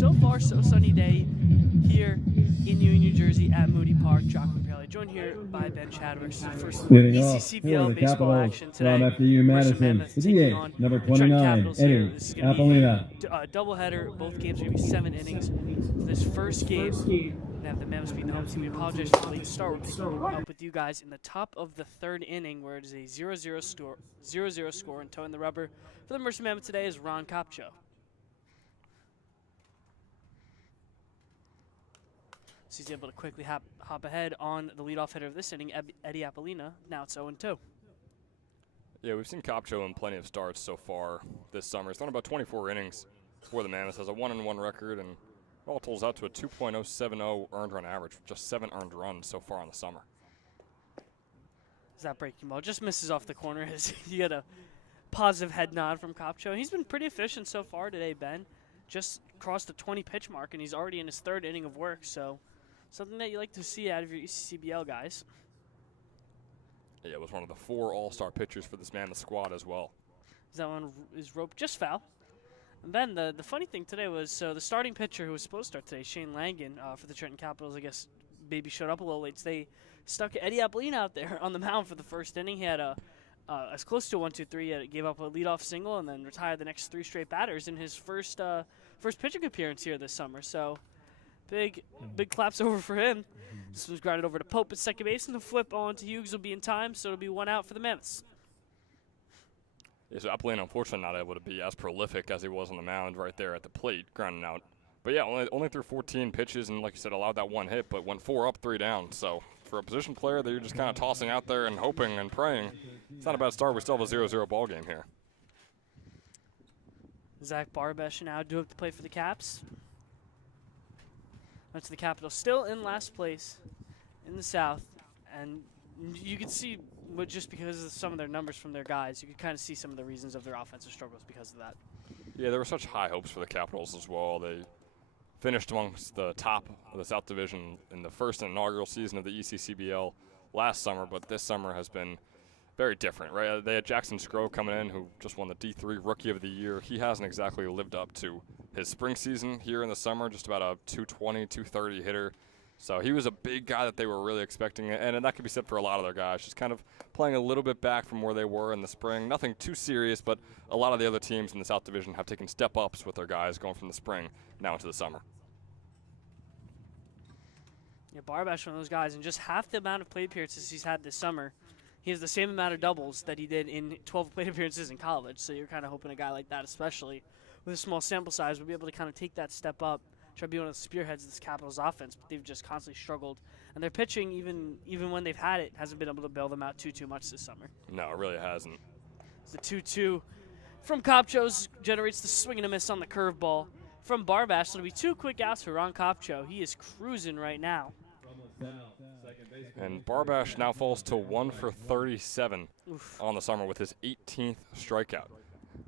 so far so sunny day here in New Jersey at Moody Park. Jockman Paley, joined here by Ben Chadwick. So first ECCBL baseball action today. Mercer Mammoths taking on number the Trenton 29, Capitals here. Eddie This is going to be Apollina. a doubleheader. Both games are going to be 7 innings. For this first game, we're going to have the Mammoths being the home team. We apologize for the late start. We're picking up with you guys in the top of the third inning, where it is a 0-0 score, and towing the rubber for the Mercer Mammoths today is Ron Kopcho. So he's able to quickly hop ahead on the leadoff hitter of this inning, Eddie Apollina. Now it's 0-2. Yeah, we've seen Kopcho in plenty of starts so far this summer. He's thrown about 24 innings for the Mammoths, has a 1-1 record, and all totals out to a 2.070 earned run average, with just 7 earned runs so far in the summer. Is that breaking ball? Just misses off the corner. You get a positive head nod from Kopcho. He's been pretty efficient so far today, Ben. Just crossed the 20 pitch mark, and he's already in his third inning of work, so something that you like to see out of your ECCBL guys. Yeah, it was one of the 4 all-star pitchers for this Mammoth squad as well. That one is roped just foul. And Ben, the funny thing today was, so the starting pitcher who was supposed to start today, Shane Langan, for the Trenton Capitals, I guess maybe showed up a little late. So they stuck Eddie Apollina out there on the mound for the first inning. He had as close to a 1-2-3. He gave up a leadoff single and then retired the next 3 straight batters in his first pitching appearance here this summer. So big claps over for him. This was grounded over to Pope at second base, and the flip on to Hughes will be in time, so it'll be 1 out for the Mammoths. Yeah, so Apollina, unfortunately, not able to be as prolific as he was on the mound right there at the plate, grounding out. But yeah, only threw 14 pitches, and like you said, allowed that 1 hit, but went 4 up, 3 down. So for a position player that you're just kind of tossing out there and hoping and praying, it's not a bad start. We still have a 0-0 ball game here. Zach Barbesh now due up to play for the Caps. That's the Capitals, still in last place in the South, and you can see, just because of some of their numbers from their guys, you can kind of see some of the reasons of their offensive struggles because of that. Yeah, there were such high hopes for the Capitals as well. They finished amongst the top of the South Division in the first inaugural season of the ECCBL last summer, but this summer has been very different, right? They had Jackson Scrow coming in, who just won the D3 Rookie of the Year. He hasn't exactly lived up to his spring season here in the summer, just about a 220, 230 hitter. So he was a big guy that they were really expecting, and that could be said for a lot of their guys, just kind of playing a little bit back from where they were in the spring. Nothing too serious, but a lot of the other teams in the South Division have taken step-ups with their guys going from the spring now into the summer. Yeah, Barbash, one of those guys, and just half the amount of plate appearances he's had this summer, he has the same amount of doubles that he did in 12 plate appearances in college. So you're kind of hoping a guy like that, especially with a small sample size, will be able to kind of take that step up, try to be one of the spearheads of this Capitals offense. But they've just constantly struggled, and their pitching, even when they've had it, hasn't been able to bail them out too much this summer. No, it really hasn't. The 2-2 from Kopcho generates the swing and a miss on the curveball from Barbash. So it'll be 2 quick outs for Ron Kopcho. He is cruising right now. And Barbash now falls to 1 for 37 on the summer with his 18th strikeout.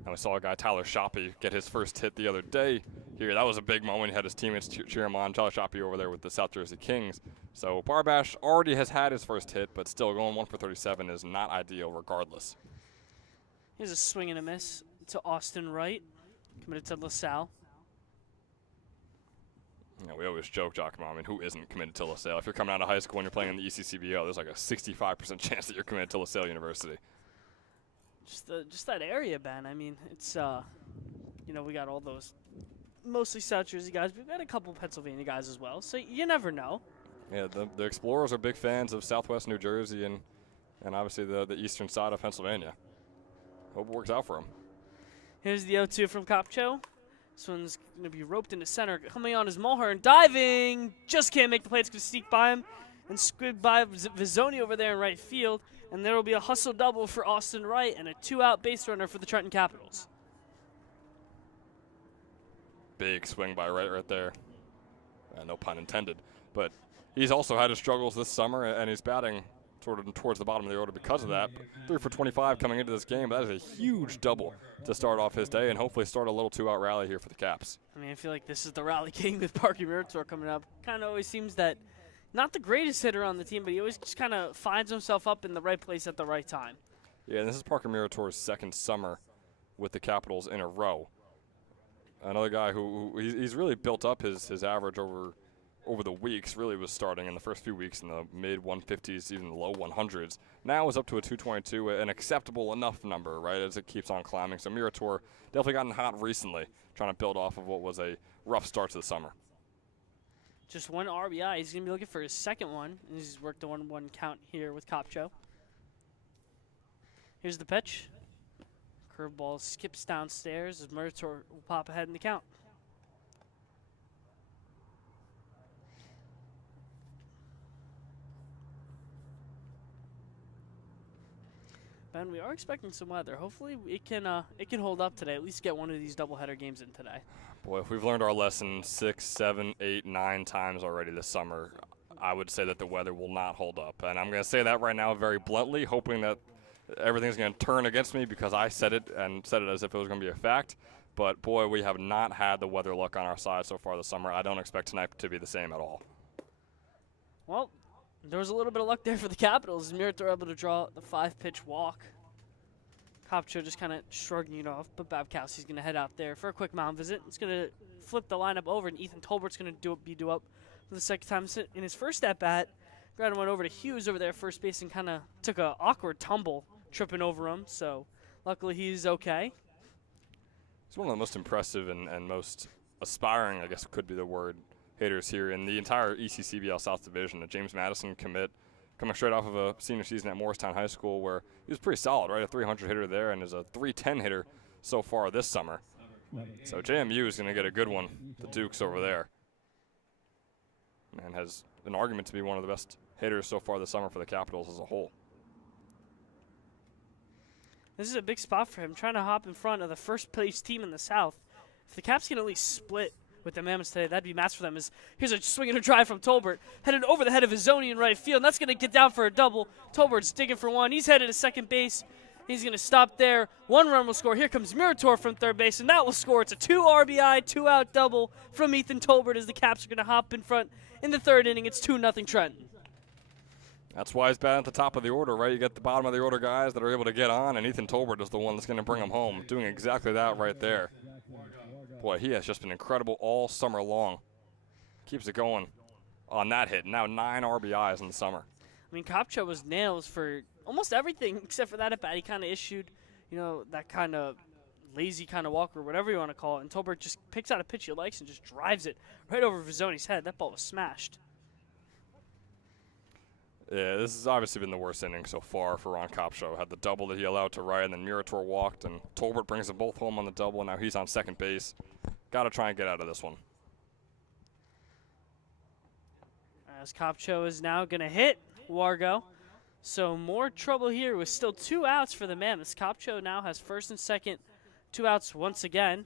And we saw a guy, Tyler Shoppy, get his first hit the other day here. That was a big moment. He had his teammates cheer him on. Tyler Shoppy over there with the South Jersey Kings. So Barbash already has had his first hit, but still going 1 for 37 is not ideal regardless. Here's a swing and a miss to Austin Wright, committed to LaSalle. You know, we always joke, Giacomo, I mean, who isn't committed to LaSalle? If you're coming out of high school and you're playing in the ECCBL, there's like a 65% chance that you're committed to LaSalle University. Just that area, Ben. I mean, it's, we got all those mostly South Jersey guys. We've got a couple Pennsylvania guys as well, so you never know. Yeah, the Explorers are big fans of Southwest New Jersey and obviously the eastern side of Pennsylvania. Hope it works out for them. Here's the 0-2 from Kopcho. This one's going to be roped into center. Coming on is Mulhern, diving. Just can't make the play. It's going to sneak by him and squid by Vizzoni over there in right field. And there will be a hustle double for Austin Wright and a 2-out base runner for the Trenton Capitals. Big swing by Wright right there. No pun intended. But he's also had his struggles this summer, and he's batting sort of towards the bottom of the order because of that. 3 for 25 coming into this game. That is a huge double to start off his day and hopefully start a little 2-out rally here for the Caps. I mean, I feel like this is the rally king with Parker Murator coming up. Kind of always seems that not the greatest hitter on the team, but he always just kind of finds himself up in the right place at the right time. Yeah, and this is Parker Murator's second summer with the Capitals in a row. another guy who he's really built up his average over the weeks. Really was starting in the first few weeks in the mid 150s, even the low 100s. Now is up to a 222, an acceptable enough number, right, as it keeps on climbing. So Murator definitely gotten hot recently, trying to build off of what was a rough start to the summer. Just one RBI. He's going to be looking for his second one. And he's worked the 1-1 count here with Kopcho. Here's the pitch. Curveball skips downstairs as Mercer will pop ahead in the count. Ben, we are expecting some weather. Hopefully it can hold up today. At least get one of these doubleheader games in today. Boy, if we've learned our lesson 6, 7, 8, 9 times already this summer, I would say that the weather will not hold up. And I'm going to say that right now very bluntly, hoping that everything's going to turn against me because I said it and said it as if it was going to be a fact. But, boy, we have not had the weather luck on our side so far this summer. I don't expect tonight to be the same at all. Well, there was a little bit of luck there for the Capitals. Murator able to draw the 5-pitch walk. Kopcho just kind of shrugging it off, but Babkowski's going to head out there for a quick mound visit. It's going to flip the lineup over, and Ethan Tolbert's going to be due up for the second time in his first at-bat. Grounded one over to Hughes over there at first base and kind of took an awkward tumble, tripping over him. So luckily he's okay. He's one of the most impressive and most aspiring, I guess could be the word, hitters here in the entire ECCBL South Division. A James Madison commit coming straight off of a senior season at Morristown High School where he was pretty solid, right? A 300 hitter there and is a 310 hitter so far this summer. So JMU is going to get a good one, the Dukes over there. And has an argument to be one of the best hitters so far this summer for the Capitals as a whole. This is a big spot for him, trying to hop in front of the first place team in the South. If the Caps can at least split with the Mammoths today, that'd be match for them. Here's a swing and a drive from Tolbert, headed over the head of his zone in right field, and that's going to get down for a double. Tolbert's digging for one. He's headed to second base. He's going to stop there. One run will score. Here comes Murator from third base, and that will score. It's a 2 RBI, 2-out double from Ethan Tolbert as the Caps are going to hop in front in the third inning. It's 2-0 Trenton. That's why he's batting at the top of the order, right? You get the bottom of the order guys that are able to get on, and Ethan Tolbert is the one that's going to bring them home, doing exactly that right there. Boy, he has just been incredible all summer long. Keeps it going on that hit. Now 9 RBIs in the summer. I mean, Kopcho was nails for almost everything except for that at-bat. He kind of issued, that kind of lazy kind of walk or whatever you want to call it, and Tolbert just picks out a pitch he likes and just drives it right over Vizzoni's head. That ball was smashed. Yeah, this has obviously been the worst inning so far for Ron Kopcho. Had the double that he allowed to right, and then Murator walked, and Tolbert brings them both home on the double, and now he's on second base. Got to try and get out of this one. As Kopcho is now going to hit Wargo. So more trouble here with still 2 outs for the Mammoths. Kopcho now has first and second, 2 outs once again.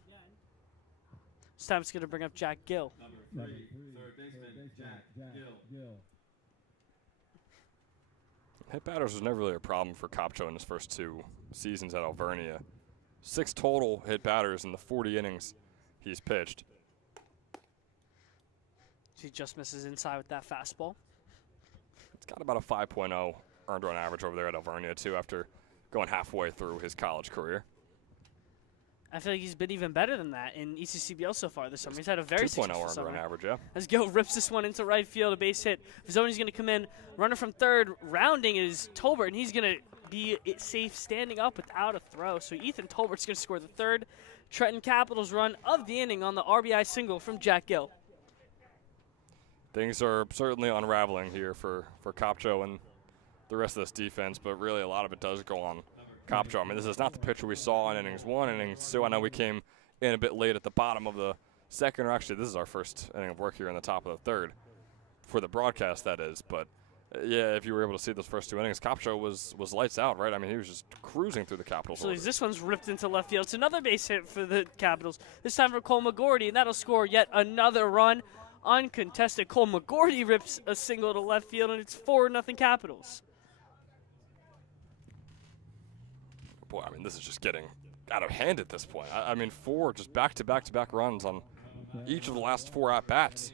This time it's going to bring up Jack Gill. Number 3, third baseman, Jack Gill. Hit batters was never really a problem for Kopcho in his first 2 seasons at Alvernia. 6 total hit batters in the 40 innings he's pitched. He just misses inside with that fastball. It's got about a 5.0 earned run average over there at Alvernia, too, after going halfway through his college career. I feel like he's been even better than that in ECCBL so far this summer. He's had a very 2.0 successful earned summer. run average, yeah. As Gill rips this one into right field, a base hit. Vizzoni's going to come in, runner from third, rounding is Tolbert, and he's going to be safe standing up without a throw. So Ethan Tolbert's going to score the third Trenton Capitals run of the inning on the RBI single from Jack Gill. Things are certainly unraveling here for Kopcho and the rest of this defense, but really a lot of it does go on Kopcho. I mean, this is not the pitcher we saw in innings 1, innings 2. I know we came in a bit late at the bottom of the second, or actually this is our first inning of work here in the top of the third for the broadcast, that is. But yeah, if you were able to see those first 2 innings, Kopcho was lights out, right? I mean, he was just cruising through the Capitals. So this one's ripped into left field. It's another base hit for the Capitals, this time for Cole McGordy, and that'll score yet another run. Uncontested, Cole McGordy rips a single to left field, and it's 4-0 Capitals. Boy, I mean, this is just getting out of hand at this point. I mean, 4 just back-to-back runs on each of the last 4 at-bats.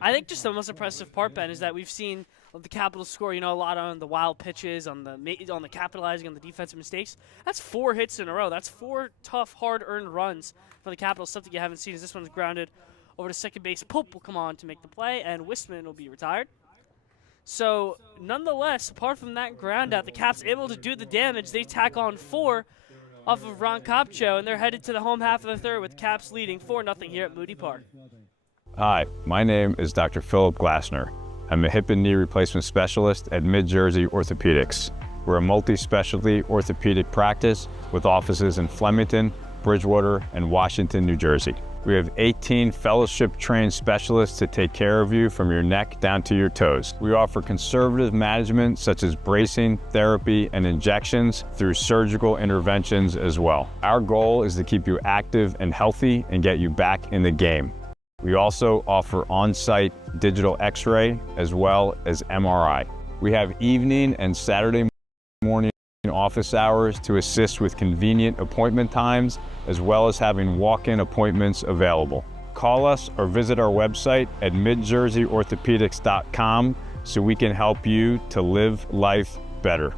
I think just the most impressive part, Ben, is that we've seen of the Capitals score, a lot on the wild pitches, on the capitalizing on the defensive mistakes. That's 4 hits in a row. That's 4 tough, hard-earned runs for the Capitals, something you haven't seen as this one's grounded over to second base. Pope will come on to make the play, and Wistman will be retired. So, nonetheless, apart from that ground out, the Caps able to do the damage. They tack on 4 off of Ron Kopcho, and they're headed to the home half of the third with Caps leading 4-0 here at Moody Park. Hi, my name is Dr. Philip Glassner. I'm a hip and knee replacement specialist at Mid-Jersey Orthopedics. We're a multi-specialty orthopedic practice with offices in Flemington, Bridgewater, and Washington, New Jersey. We have 18 fellowship-trained specialists to take care of you from your neck down to your toes. We offer conservative management such as bracing, therapy, and injections through surgical interventions as well. Our goal is to keep you active and healthy and get you back in the game. We also offer on-site digital x-ray as well as MRI. We have evening and Saturday morning office hours to assist with convenient appointment times as well as having walk-in appointments available. Call us or visit our website at midjerseyorthopedics.com so we can help you to live life better.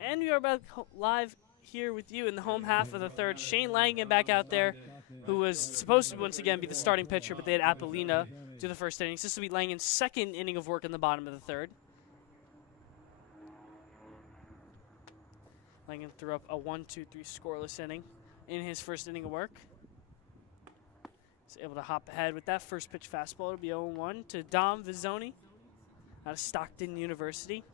And we are back live here with you in the home half of the third. Shane Langan back out there, who was supposed to once again be the starting pitcher, but they had Apollina do the first inning. This will be Langan's second inning of work in the bottom of the third. Langan threw up a 1-2-3 scoreless inning in his first inning of work. He's able to hop ahead with that first pitch fastball. It'll be 0-1 to Dom Vizzoni out of Stockton University.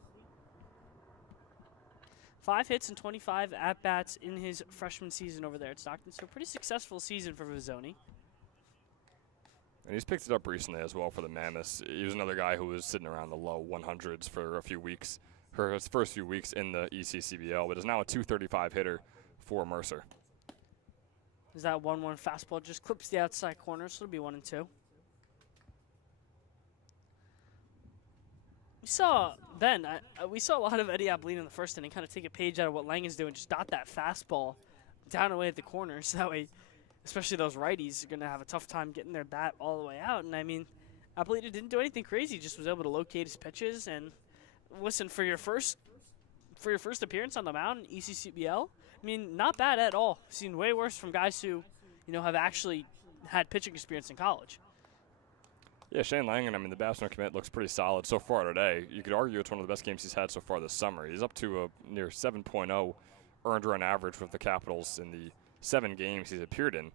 5 hits and 25 at-bats in his freshman season over there at Stockton. So a pretty successful season for Vizzoni. And he's picked it up recently as well for the Mammoths. He was another guy who was sitting around the low 100s for a few weeks, for his first few weeks in the ECCBL, but is now a .235 hitter for Mercer. Is that 1-1 fastball just clips the outside corner, so it'll be 1-2. We saw a lot of Eddie Apollina in the first inning kind of take a page out of what Langan's doing, just dot that fastball down away at the corners. That way, especially those righties are going to have a tough time getting their bat all the way out. And I mean, Apollina didn't do anything crazy; just was able to locate his pitches. And listen, for your first appearance on the mound in ECCBL, I mean, not bad at all. Seen way worse from guys who, have actually had pitching experience in college. Yeah, Shane Langan, I mean, the Babson commit looks pretty solid so far today. You could argue it's one of the best games he's had so far this summer. He's up to a near 7.0 earned run average with the Capitals in the 7 games he's appeared in.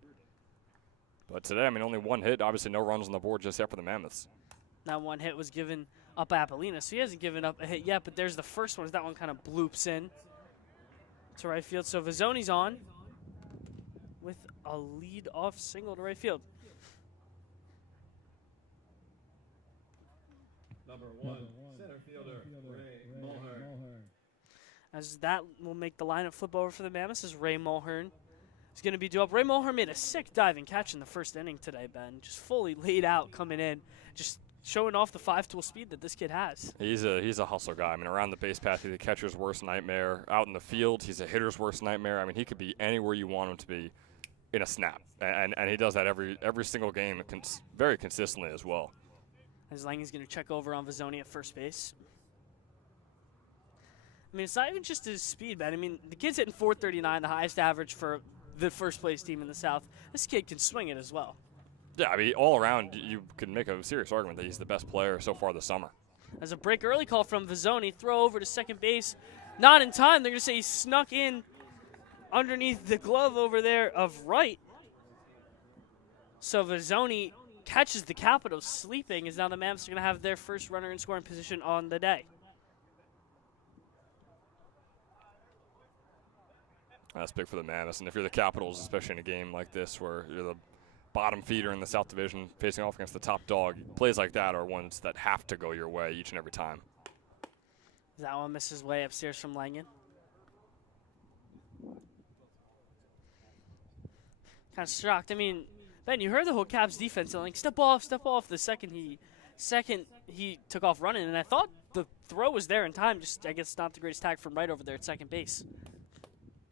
But today, I mean, only 1 hit, obviously no runs on the board just yet for the Mammoths. That 1 hit was given up by Apollina, so he hasn't given up a hit yet, but there's the first one as that one kind of bloops in to right field. So Vizzoni's on with a lead-off single to right field. Number 1, center fielder, Ray Mulhern. As that will make the lineup flip over for the Mammoths as Ray Mulhern is going to be due up. Ray Mulhern made a sick diving catch in the first inning today, Ben. Just fully laid out coming in, just showing off the 5-tool speed that this kid has. He's a hustler guy. I mean, around the base path, he's a catcher's worst nightmare. Out in the field, he's a hitter's worst nightmare. I mean, he could be anywhere you want him to be. in a snap, and he does that every single game very consistently as well. As Langen's going to check over on Vizzoni at first base. I mean, it's not even just his speed, man. I mean, the kid's hitting .439, the highest average for the first place team in the South. This kid can swing it as well. Yeah, I mean, all around, you could make a serious argument that he's the best player so far this summer. As a break early call from Vizzoni, throw over to second base. Not in time. They're going to say he snuck in underneath the glove over there of Wright. So Vizzoni catches the Capitals sleeping, as now the Mammoths are going to have their first runner in scoring position on the day. That's big for the Mammoths, and if you're the Capitals, especially in a game like this where you're the bottom feeder in the South Division facing off against the top dog, plays like that are ones that have to go your way each and every time. That one misses way upstairs from Langen. Kind of shocked. I mean, Ben, you heard the whole Caps defense like step off. The second he took off running, and I thought the throw was there in time. Just I guess not the greatest tag from Wright over there at second base.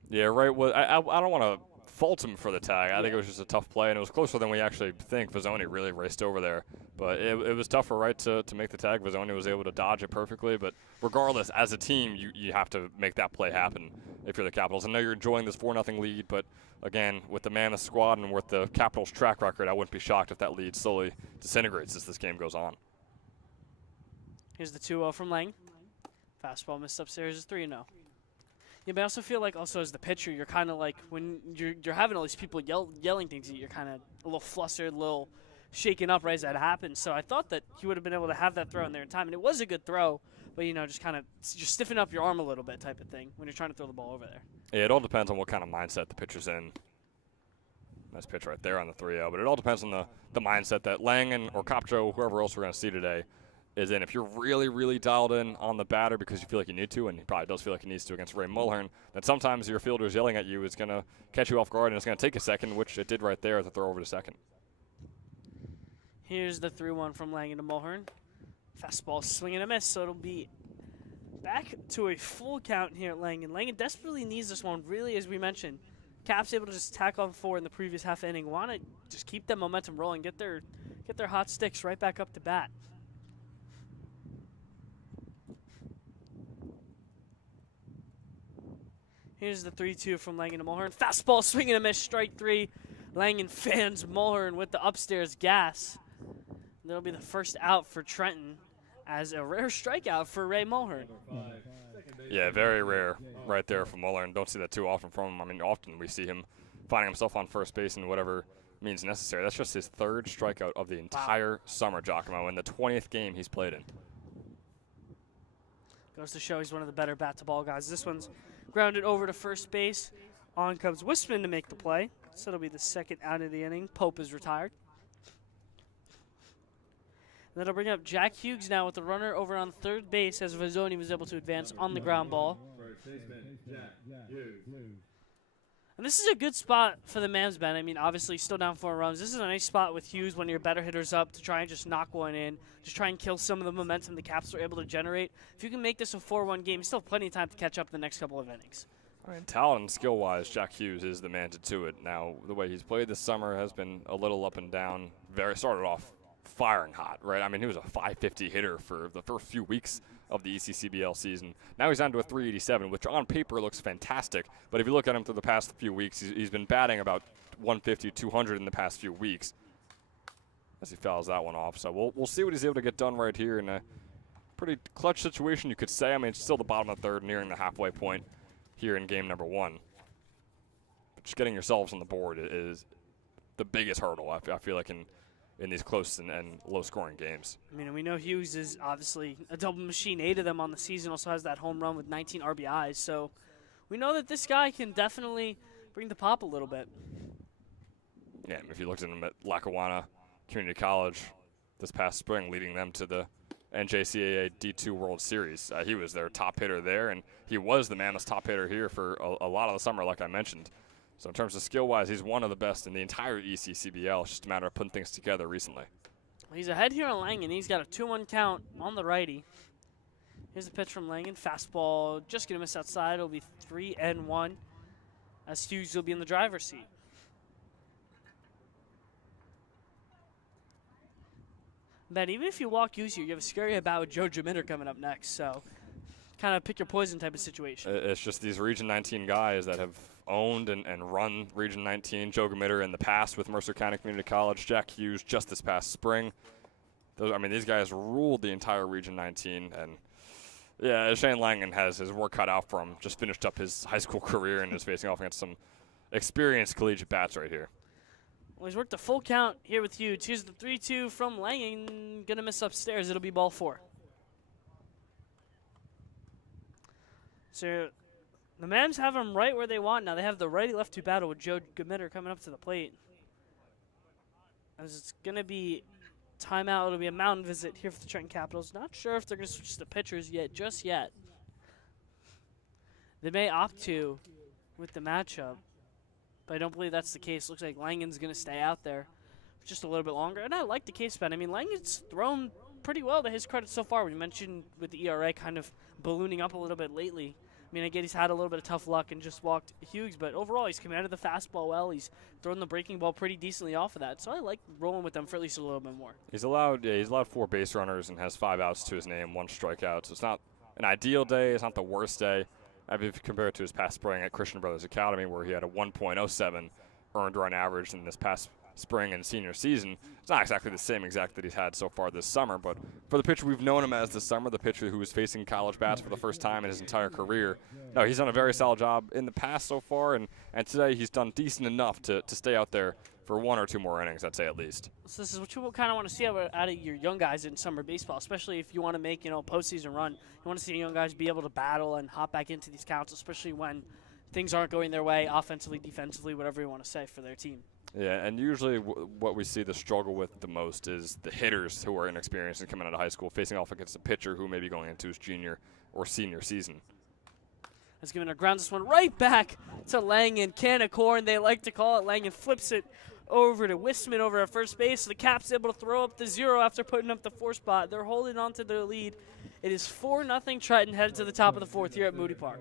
Yeah, Wright was. I don't want to fault him for the tag. I think it was just a tough play, and it was closer than we actually think. Vizzoni really raced over there, but it was tough for Wright to make the tag. Vizzoni was able to dodge it perfectly, but regardless, as a team, you have to make that play happen if you're the Capitals. I know you're enjoying this 4-0 lead, but again, with the Mammoth squad and with the Capitals' track record, I wouldn't be shocked if that lead slowly disintegrates as this game goes on. Here's the 2-0 from Lang. Fastball missed upstairs is 3-0. Yeah, but I also feel like also as the pitcher, you're kind of like when you're having all these people yelling things, you're kind of a little flustered, a little shaken up right as that happens. So I thought that he would have been able to have that throw in there in time, and it was a good throw. But just kind of just stiffen up your arm a little bit type of thing when you're trying to throw the ball over there. Yeah, it all depends on what kind of mindset the pitcher's in. Nice pitch right there on the 3-0, but it all depends on the mindset that Langen or Kopcho, whoever else we're going to see today, is in. If you're really, really dialed in on the batter because you feel like you need to, and he probably does feel like he needs to against Ray Mulhern, then sometimes your fielder's yelling at you is going to catch you off guard, and it's going to take a second, which it did right there at the throw over to second. Here's the 3-1 from Langen to Mulhern. Fastball swing and a miss, so it'll be back to a full count here at Langen. Langen desperately needs this one, really, as we mentioned. Caps able to just tack on 4 in the previous half inning. Want to just keep that momentum rolling, get their hot sticks right back up to bat. Here's the 3-2 from Langen to Mulhern. Fastball swing and a miss, strike 3. Langen fans Mulhern with the upstairs gas. That'll be the first out for Trenton as a rare strikeout for Ray Mulhern. Yeah, very rare right there from Mulhern. Don't see that too often from him. I mean, often we see him finding himself on first base in whatever means necessary. That's just his 3rd strikeout of the entire summer, Giacomo, in the 20th game he's played in. Goes to show he's one of the better bat-to-ball guys. This one's grounded over to first base. On comes Wisman to make the play. So it'll be the second out of the inning. Pope is retired. And that'll bring up Jack Hughes now with the runner over on third base as Vizzoni was able to advance on the ground ball. And this is a good spot for the Mavs, Ben. I mean, obviously still down 4 runs. This is a nice spot with Hughes when your better hitters up to try and just knock one in, just try and kill some of the momentum the Caps are able to generate. If you can make this a 4-1 game, you still have plenty of time to catch up the next couple of innings. I mean, talent and skill-wise, Jack Hughes is the man to do it. Now, the way he's played this summer has been a little up and down. Started off firing hot, right? I mean, he was a .550 hitter for the first few weeks of the ECCBL season. Now he's down to a .387, which on paper looks fantastic. But if you look at him through the past few weeks, he's been batting about 150, 200 in the past few weeks as he fouls that one off. So we'll see what he's able to get done right here in a pretty clutch situation, you could say. I mean, it's still the bottom of the 3rd, nearing the halfway point here in game number 1. But just getting yourselves on the board is the biggest hurdle, I feel like, in these close and low-scoring games. I mean, we know Hughes is obviously a double machine, 8 of them on the season, also has that home run with 19 RBIs. So we know that this guy can definitely bring the pop a little bit. Yeah, if you looked at him at Lackawanna Community College this past spring, leading them to the NJCAA D2 World Series, he was their top hitter there, and he was the Mammoths' top hitter here for a lot of the summer, like I mentioned. So in terms of skill-wise, he's one of the best in the entire ECCBL. It's just a matter of putting things together recently. He's ahead here on Langen. He's got a 2-1 count on the righty. Here's a pitch from Langen. Fastball just going to miss outside. It'll be 3-1 as Hughes will be in the driver's seat. Ben, even if you walk use you have a scary about with Joe Jamitter coming up next. So kind of pick your poison type of situation. It's just these Region 19 guys that have owned and run Region 19. Joe Gamitter in the past with Mercer County Community College. Jack Hughes just this past spring. These guys ruled the entire Region 19. And, yeah, Shane Langen has his work cut out for him. Just finished up his high school career and is facing off against some experienced collegiate bats right here. Well, he's worked a full count here with Hughes. Here's the 3-2 from Langen. Going to miss upstairs. It'll be ball 4. So the Mams have them right where they want. Now they have the righty-lefty battle with Joe Gamitter coming up to the plate. As it's going to be timeout. It'll be a mound visit here for the Trenton Capitals. Not sure if they're going to switch the pitchers just yet. They may opt to with the matchup, but I don't believe that's the case. Looks like Langen's going to stay out there for just a little bit longer. And I like the case, Ben. I mean, Langen's thrown pretty well to his credit so far. We mentioned with the ERA kind of ballooning up a little bit lately. I mean, I get he's had a little bit of tough luck and just walked Hughes, but overall he's commanded the fastball well. He's thrown the breaking ball pretty decently off of that, so I like rolling with them for at least a little bit more. He's allowed 4 base runners and has 5 outs to his name, 1 strikeout. So it's not an ideal day. It's not the worst day. I mean, if you compare it to his past spring at Christian Brothers Academy, where he had a 1.07 earned run average in this past spring and senior season. It's not exactly the same exact that he's had so far this summer, but for the pitcher we've known him as this summer, the pitcher who was facing college bats for the first time in his entire career, no, he's done a very solid job in the past so far, and today he's done decent enough to stay out there for 1 or 2 more innings, I'd say at least. So this is what you kind of want to see out of your young guys in summer baseball, especially if you want to make, a postseason run. You want to see young guys be able to battle and hop back into these counts, especially when things aren't going their way, offensively, defensively, whatever you want to say for their team. Yeah, and usually what we see the struggle with the most is the hitters who are inexperienced and coming out of high school, facing off against a pitcher who may be going into his junior or senior season. That's giving a ground this one right back to Langen. Can of corn, they like to call it. Langen flips it over to Wisman over at first base. The Caps able to throw up the 0 after putting up the 4 spot. They're holding on to their lead. It is 4-0 Trenton headed to the top of the 4th here at Moody Park.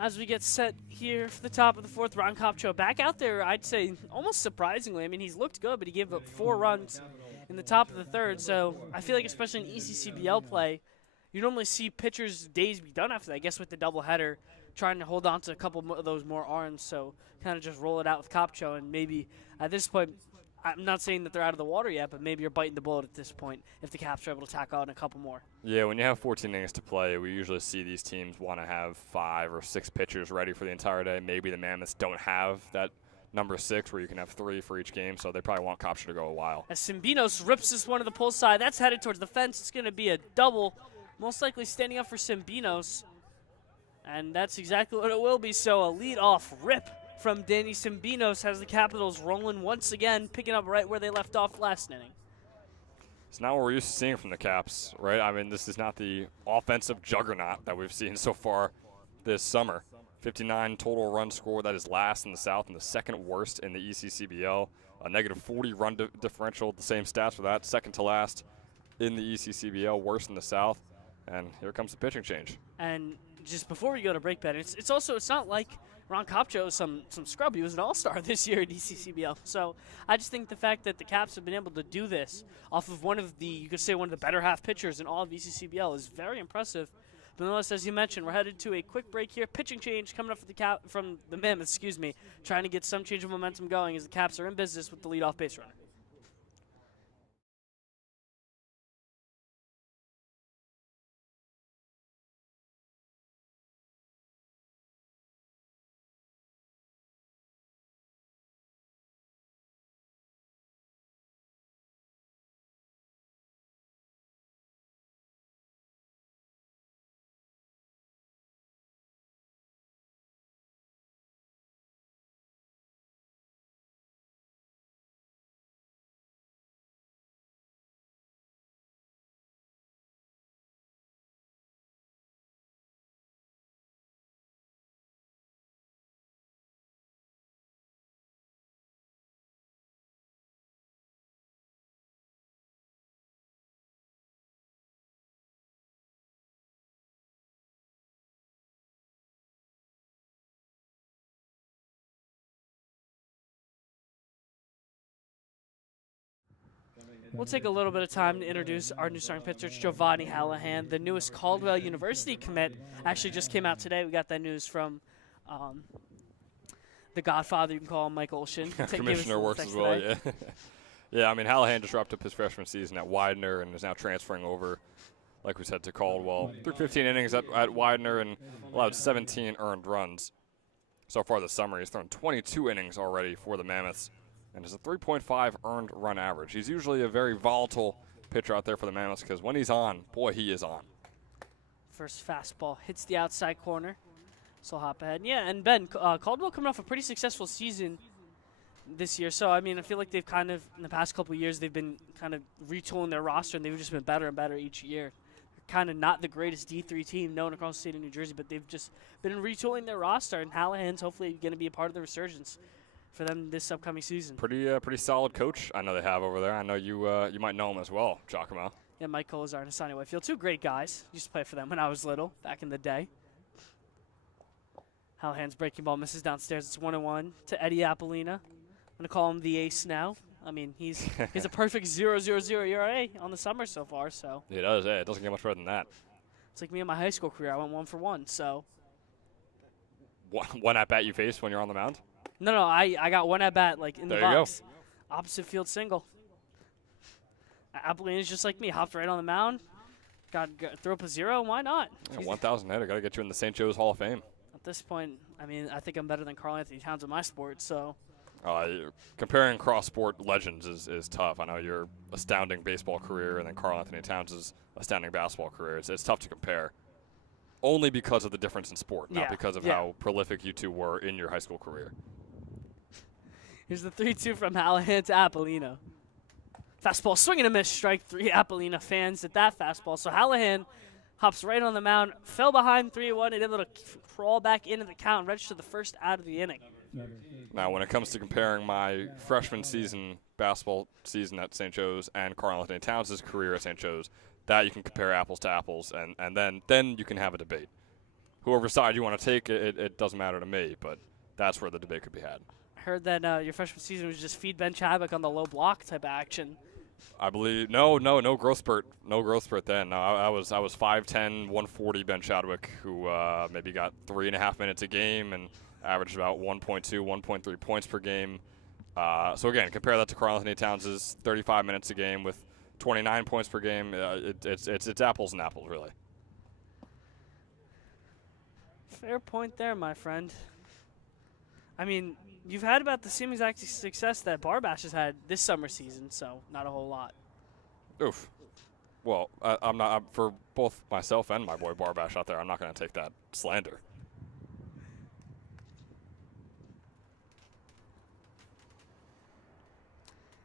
As we get set here for the top of the 4th, Ron Kopcho back out there, I'd say almost surprisingly. I mean, he's looked good, but he gave up 4 runs in the top of the 3rd. So I feel like especially in ECCBL play, you normally see pitchers' days be done after that. I guess with the doubleheader, trying to hold on to a couple of those more arms. So kind of just roll it out with Kopcho. And maybe at this point, I'm not saying that they're out of the water yet, but maybe you're biting the bullet at this point if the Caps are able to tack on a couple more. Yeah, when you have 14 innings to play, we usually see these teams want to have 5 or 6 pitchers ready for the entire day. Maybe the Mammoths don't have that number 6 where you can have 3 for each game, so they probably want Kopcho to go a while. As Simbinos rips this one to the pull side, that's headed towards the fence. It's going to be a double, most likely standing up for Simbinos. And that's exactly what it will be, so a lead-off rip from Danny Simbinos has the Capitals rolling once again, picking up right where they left off last inning. It's not what we're used to seeing from the Caps, right? I mean, this is not the offensive juggernaut that we've seen so far this summer. 59 total runs scored. That is last in the South and the 2nd worst in the ECCBL. A negative 40 run differential, the same stats for that. 2nd to last in the ECCBL, worst in the South. And here comes the pitching change. And just before we go to break, Ben, it's also, it's not like Ron Kopcho is some scrub. He was an all-star this year at ECCBL. So I just think the fact that the Caps have been able to do this off of one of the, you could say, one of the better half pitchers in all of ECCBL is very impressive. But nonetheless, as you mentioned, we're headed to a quick break here. Pitching change coming up from the Mammoths, trying to get some change of momentum going as the Caps are in business with the leadoff base runner. We'll take a little bit of time to introduce our new starting pitcher, Giovanni Hallahan, the newest Caldwell University commit. Actually just came out today. We got that news from the Godfather, you can call him, Mike Olshin. Commissioner works as well, yeah. Yeah, I mean, Hallahan just wrapped up his freshman season at Widener and is now transferring over, like we said, to Caldwell. Through 15 innings at Widener and allowed 17 earned runs. So far this summer, he's thrown 22 innings already for the Mammoths and has a 3.5 earned run average. He's usually a very volatile pitcher out there for the Mammoths because when he's on, boy, he is on. First fastball hits the outside corner. So hop ahead. Yeah, and Ben, Caldwell coming off a pretty successful season this year. So, I mean, I feel like they've kind of, in the past couple of years, they've been kind of retooling their roster, and they've just been better and better each year. They're kind of not the greatest D3 team known across the state of New Jersey, but they've just been retooling their roster, and Hallahan's hopefully going to be a part of the resurgence for them this upcoming season. Pretty solid coach I know they have over there. I know you might know him as well, Giacomo. Yeah, Mike Colazar and Hassani Whitefield. Two great guys. Used to play for them when I was little, back in the day. Hallahan's breaking ball misses downstairs. It's 1-1 to Eddie Apollina. I'm going to call him the ace now. I mean, he's a perfect 0.00 ERA on the summer so far. So He does, yeah. It doesn't get much better than that. It's like me in my high school career. I went 1 for 1. So One at-bat you faced when you're on the mound? No, I got one at bat like in the There you box. Opposite field single. Apollina's just like me. Hopped right on the mound. Got throw up a 0. Why not? Yeah, 1,000 hitter. Got to get you in the St. Joe's Hall of Fame. At this point, I mean, I think I'm better than Carl Anthony Towns in my sport. So Comparing cross-sport legends is tough. I know your astounding baseball career and then Carl Anthony Towns' astounding basketball career. It's tough to compare. Only because of the difference in sport, not because of how prolific you two were in your high school career. Here's the 3-2 from Hallahan to Apollina. Fastball, swing and a miss, strike 3. Apollina fans at that fastball. So Hallahan hops right on the mound, fell behind 3-1, and able to crawl back into the count and register the first out of the inning. Now, when it comes to comparing my freshman season, basketball season at St. Joe's and Carl Anthony Towns' career at St. Joe's, that you can compare apples to apples, and then you can have a debate. Whoever side you want to take, it doesn't matter to me, but that's where the debate could be had. I heard that your freshman season was just feed Ben Chadwick on the low block type of action. I believe no growth spurt then. No, I was 5'10", 140 Ben Chadwick, who maybe got 3.5 minutes a game and averaged about 1.2, 1.3 points per game. So again, compare that to Carl Anthony Towns' 35 minutes a game with 29 points per game. It's apples and apples, really. Fair point there, my friend. I mean, you've had about the same exact success that Barbash has had this summer season, so not a whole lot. Oof. Well, I'm for both myself and my boy Barbash out there, I'm not going to take that slander.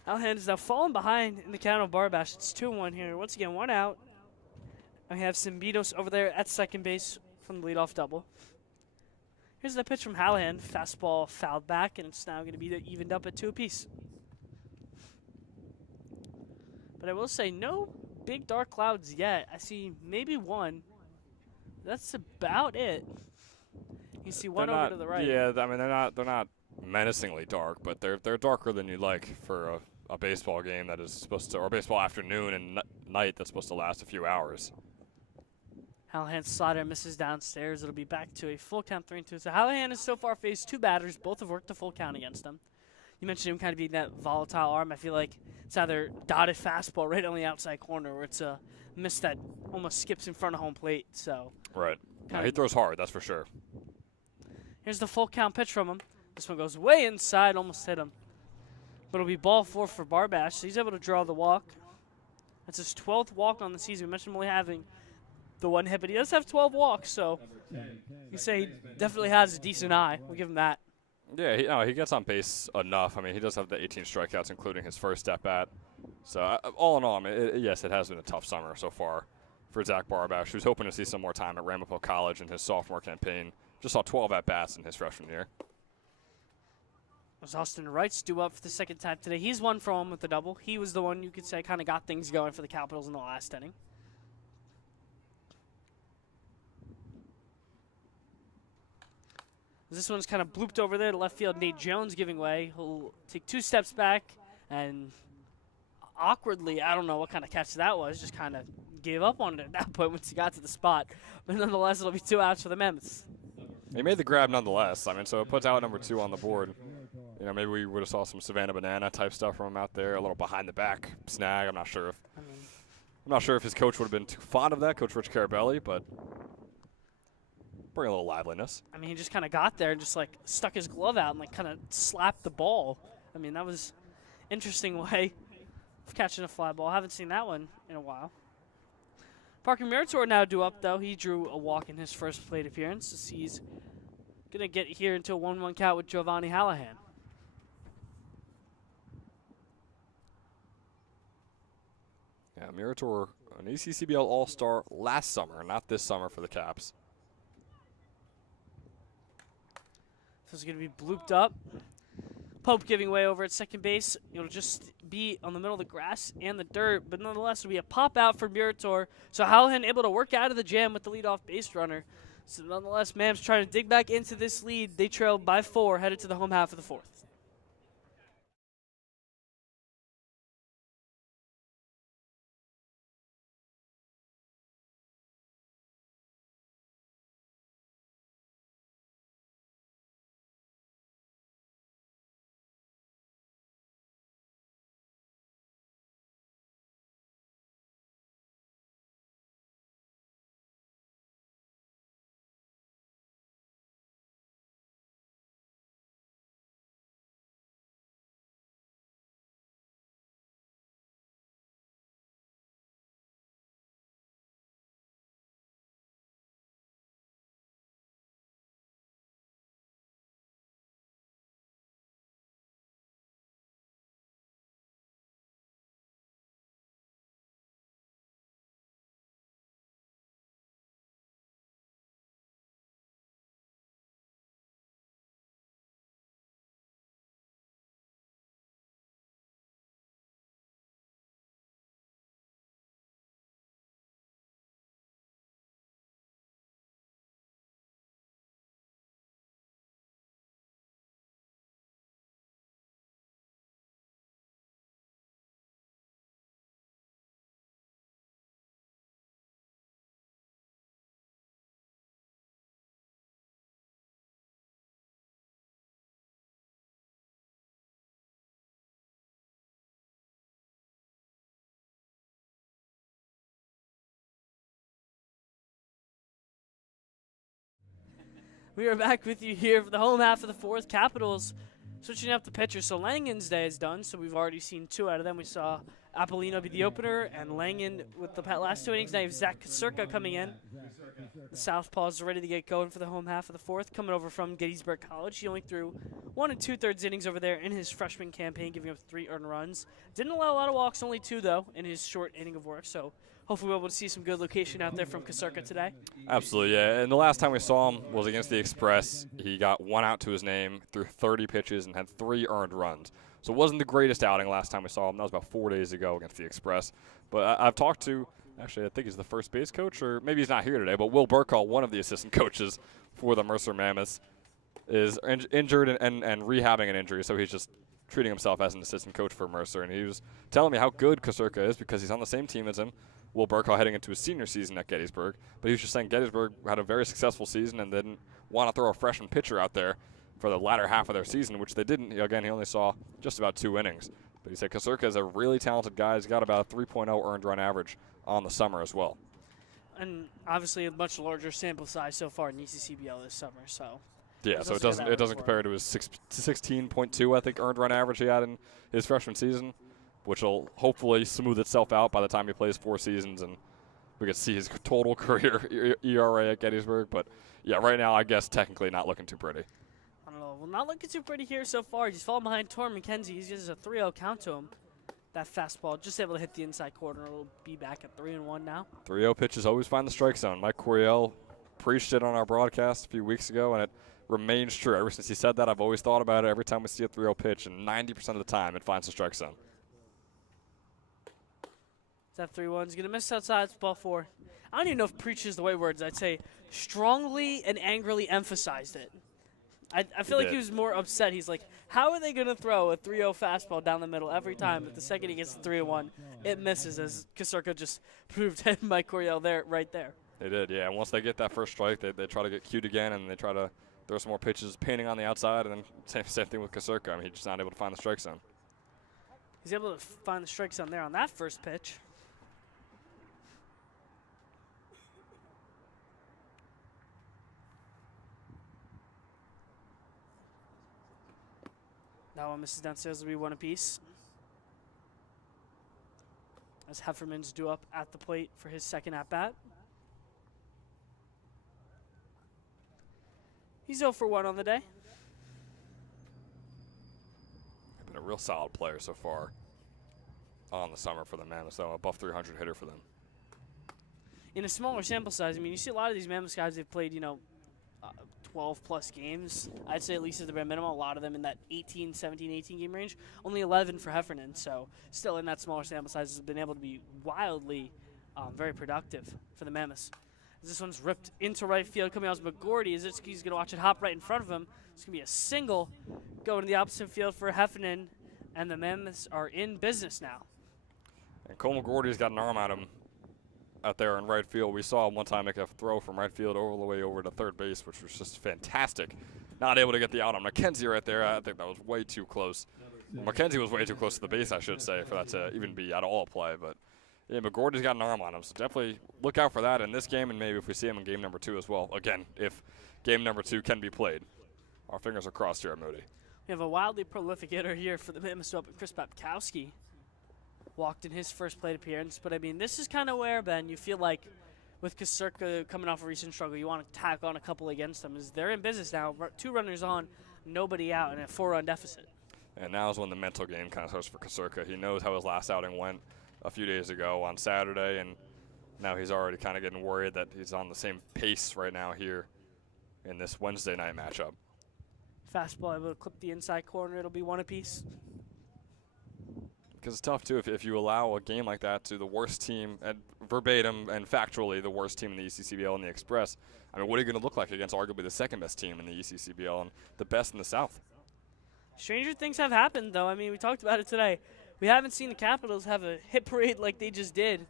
Hallahan is now falling behind in the count of Barbash. It's 2-1 here. Once again, 1 out. And we have Simbitos over there at second base from the leadoff double. Here's the pitch from Hallahan. Fastball fouled back, and it's now going to be evened up at 2 apiece. But I will say, no big dark clouds yet. I see maybe one That's about it. You see one They're over not, to the right. Yeah, I mean they're not menacingly dark, but they're darker than you'd like for a baseball game that is supposed to, or baseball afternoon and night that's supposed to last a few hours. Hallahan's slider misses downstairs. It'll be back to a full count, 3-2. So Hallahan has so far faced 2 batters. Both have worked a full count against him. You mentioned him kind of being that volatile arm. I feel like it's either dotted fastball right on the outside corner, or it's a miss that almost skips in front of home plate. So Right. Kinda- He throws hard, that's for sure. here's the full count pitch from him. This one goes way inside, almost hit him. But it'll be ball 4 for Barbash, so he's able to draw the walk. That's his 12th walk on the season. We mentioned him only having the 1 hit, but he does have 12 walks, so you say he definitely has a decent eye. We'll give him that. Yeah, he gets on base enough. I mean, he does have the 18 strikeouts, including his first at-bat. So, all in all, I mean, yes, it has been a tough summer so far for Zach Barbash, who's hoping to see some more time at Ramapo College in his sophomore campaign. Just saw 12 at-bats in his freshman year. As Austin Wright's due up for the second time today. He's 1 for 1 with the double. He was the one, you could say, kind of got things going for the Capitals in the last inning. This one's kind of blooped over there to left field. Nate Jones giving way. He'll take 2 steps back and awkwardly, I don't know what kind of catch that was, just kind of gave up on it at that point once he got to the spot. But nonetheless, it'll be 2 outs for the Mammoths. He made the grab nonetheless. I mean, so it puts out number 2 on the board. You know, maybe we would have saw some Savannah Banana type stuff from him out there, a little behind the back snag. I'm not sure if his coach would have been too fond of that, Coach Rich Carabelli, but bring a little liveliness. I mean, he just kind of got there and just, like, stuck his glove out and, like, kind of slapped the ball. I mean, that was interesting way of catching a fly ball. I haven't seen that one in a while. Parker Murator now due up, though. He drew a walk in his first plate appearance. So he's going to get here into a 1-1 count with Giovanni Hallahan. Yeah, Murator, an ECCBL All-Star last summer, not this summer for the Caps. So it's going to be blooped up. Pope giving way over at second base. It'll just be on the middle of the grass and the dirt, but nonetheless, it'll be a pop out for Murator. So Hallahan able to work out of the jam with the leadoff base runner. So nonetheless, Mams trying to dig back into this lead. They trail by 4, headed to the home half of the 4th. We are back with you here for the home half of the 4th. Capitals switching up the pitchers. So Langen's day is done, so we've already seen 2 out of them. We saw Apollino be the opener, and Langen with the last 2 innings. Now you have Zach Kasurka coming in. The Southpaws are ready to get going for the home half of the 4th, coming over from Gettysburg College. He only threw 1 2/3 innings over there in his freshman campaign, giving up 3 earned runs. Didn't allow a lot of walks, only 2, though, in his short inning of work. So hopefully we'll be able to see some good location out there from Kasurka today. Absolutely, yeah. And the last time we saw him was against the Express. He got 1 out to his name, threw 30 pitches, and had 3 earned runs. So it wasn't the greatest outing last time we saw him. That was about 4 days ago against the Express. But I've talked to Actually, I think he's the first base coach, or maybe he's not here today, but Will Burkall, one of the assistant coaches for the Mercer Mammoths, is injured and rehabbing an injury, so he's just treating himself as an assistant coach for Mercer. And he was telling me how good Kasurka is because he's on the same team as him. Will Burkall heading into his senior season at Gettysburg, but he was just saying Gettysburg had a very successful season and didn't want to throw a freshman pitcher out there for the latter half of their season, which they didn't. Again, he only saw just about 2 innings. But he said Kasurka is a really talented guy. He's got about a 3.0 earned run average on the summer as well. And obviously a much larger sample size so far in ECCBL this summer. So yeah, so it doesn't compare to his 16.2 I think earned run average he had in his freshman season, which will hopefully smooth itself out by the time he plays 4 seasons and we can see his total career ERA at Gettysburg. But yeah, right now I guess technically not looking too pretty. I don't know. Well, not looking too pretty here so far. He's falling behind Torrin McKenzie. He's just a 3-0 count to him. That fastball just able to hit the inside corner. It'll be back at 3-1 now. 3-0 pitches always find the strike zone. Mike Coryell preached it on our broadcast a few weeks ago, and it remains true. Ever since he said that, I've always thought about it every time we see a 3-0 pitch, and 90% of the time it finds the strike zone. That 3-1 is going to miss outside. It's ball 4. I don't even know if preach is the right words. I'd say strongly and angrily emphasized it. I feel like he was more upset. He's like, how are they going to throw a 3-0 fastball down the middle every time? But the second he gets the 3-1, it misses, as Kasurka just proved to Mike Coryell right there. They did, yeah. And once they get that first strike, they try to get cued again, and they try to throw some more pitches, painting on the outside, and then same thing with Kasurka. I mean, he's just not able to find the strike zone. He's able to find the strike zone there on that first pitch. That one misses downstairs. Will be 1 apiece. As Hefferman's due up at the plate for his second at-bat. He's 0 for 1 on the day. Been a real solid player so far on the summer for the Mammoths, so above 300 hitter for them. In a smaller sample size, I mean, you see a lot of these Mammoths guys, they've played, 12-plus games. I'd say at least at the bare minimum, a lot of them in that 18 game range. Only 11 for Heffernan, so still in that smaller sample size has been able to be wildly very productive for the Mammoths. This one's ripped into right field. Coming out is McGordy. He's going to watch it hop right in front of him. It's going to be a single going to the opposite field for Heffernan, and the Mammoths are in business now. And Cole McGordy's got an arm on him out there in right field. We saw him one time make a throw from right field all the way over to third base, which was just fantastic. Not able to get the out on McKenzie right there. I think that was way too close. McKenzie was way too close to the base, I should say, for that to even be at all play. But yeah, McGordy's got an arm on him, so definitely look out for that in this game, and maybe if we see him in game number 2 as well. Again, if game number 2 can be played. Our fingers are crossed here at Moody. We have a wildly prolific hitter here for the Mammoths up, Chris Babkowski. Walked in his first plate appearance, but I mean, this is kind of where, Ben, you feel like with Kasurka coming off a recent struggle, you want to tack on a couple against them. Is they're in business now, 2 runners on, nobody out, and a 4-run deficit. And now is when the mental game kind of starts for Kasurka. He knows how his last outing went a few days ago on Saturday, and now he's already kind of getting worried that he's on the same pace right now here in this Wednesday night matchup. Fastball able to clip the inside corner. It'll be 1 apiece. Because it's tough, too, if you allow a game like that to the worst team, and verbatim and factually the worst team in the ECCBL and the Express. I mean, what are you going to look like against arguably the second-best team in the ECCBL and the best in the South? Stranger things have happened, though. I mean, we talked about it today. We haven't seen the Capitals have a hit parade like they just did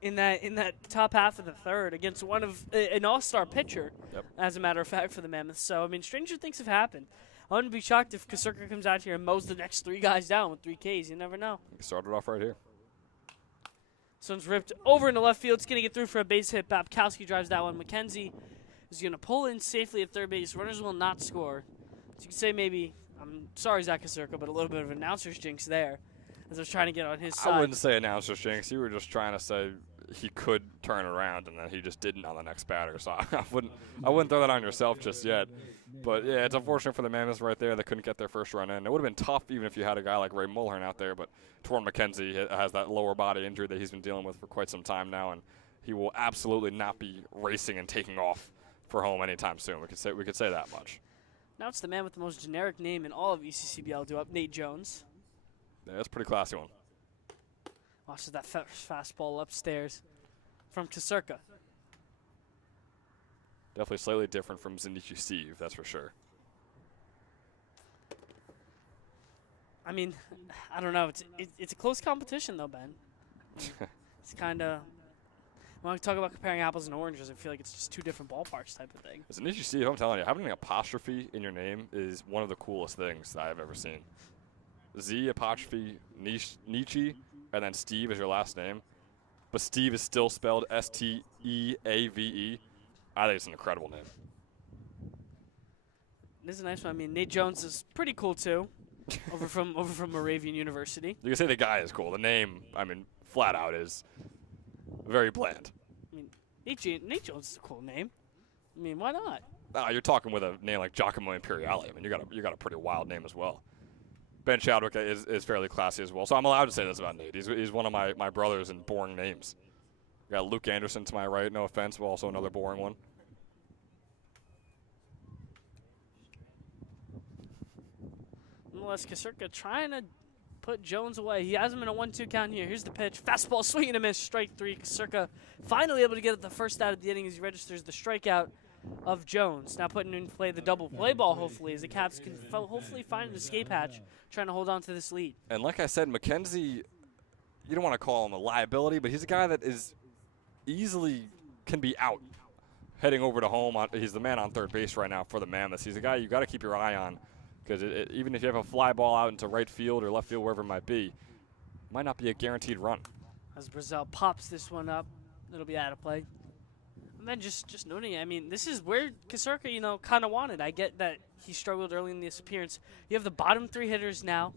in that top half of the third against an all-star pitcher, as a matter of fact, for the Mammoths. So, I mean, stranger things have happened. I wouldn't be shocked if Kasurka comes out here and mows the next 3 guys down with 3 Ks. You never know. He started off right here. This one's ripped over into left field. It's going to get through for a base hit. Babkowski drives that one. McKenzie is going to pull in safely at third base. Runners will not score. So you can say maybe, I'm sorry, Zach Kasurka, but a little bit of announcer's jinx there as I was trying to get on his side. I wouldn't say announcer's jinx. You were just trying to say he could turn around, and then he just didn't on the next batter. So I wouldn't throw that on yourself just yet. But yeah, it's unfortunate for the Mammoths right there. They couldn't get their first run in. It would have been tough even if you had a guy like Ray Mulhern out there. But Torrin McKenzie has that lower body injury that he's been dealing with for quite some time now, and he will absolutely not be racing and taking off for home anytime soon. We could say that much. Now it's the man with the most generic name in all of ECCBL due up, Nate Jones. Yeah, that's a pretty classy one. Watches that fastball upstairs. from Kasurka. Definitely slightly different from Zinichi Steve, that's for sure. I mean, I don't know. It's a close competition, though, Ben. It's kind of, when we talk about comparing apples and oranges, I feel like it's just two different ballparks type of thing. Zinichi Steve, I'm telling you, having an apostrophe in your name is one of the coolest things that I've ever seen. Z apostrophe Nietzsche, and then Steve is your last name. But Steve is still spelled Steave. I think it's an incredible name. It is a nice one. I mean, Nate Jones is pretty cool, too. over from Moravian University. You can say the guy is cool. The name, I mean, flat out is very bland. I mean, Nate Jones is a cool name. I mean, why not? You're talking with a name like Giacomo Imperiale. I mean, you got a pretty wild name as well. Ben Chadwick is fairly classy as well. So I'm allowed to say this about Nate. He's one of my brothers in boring names. Got Luke Anderson to my right, no offense, but also another boring one. Nonetheless, Kasurka trying to put Jones away. He has him in a 1-2 count here. Here's the pitch. Fastball, swing and a miss, strike 3. Kasurka finally able to get it the first out of the inning as he registers the strikeout of Jones. Now putting in play the double play ball, hopefully, as the Caps can hopefully find an escape hatch trying to hold on to this lead. And like I said, McKenzie, you don't want to call him a liability, but he's a guy that is easily can be out heading over to home. He's the man on third base right now for the Mammoths. He's a guy you got to keep your eye on. Because even if you have a fly ball out into right field or left field, wherever it might be, it might not be a guaranteed run. As Brazil pops this one up, it'll be out of play. And then just noting it, I mean, this is where Kasurka, kind of wanted. I get that he struggled early in this appearance. You have the bottom 3 hitters now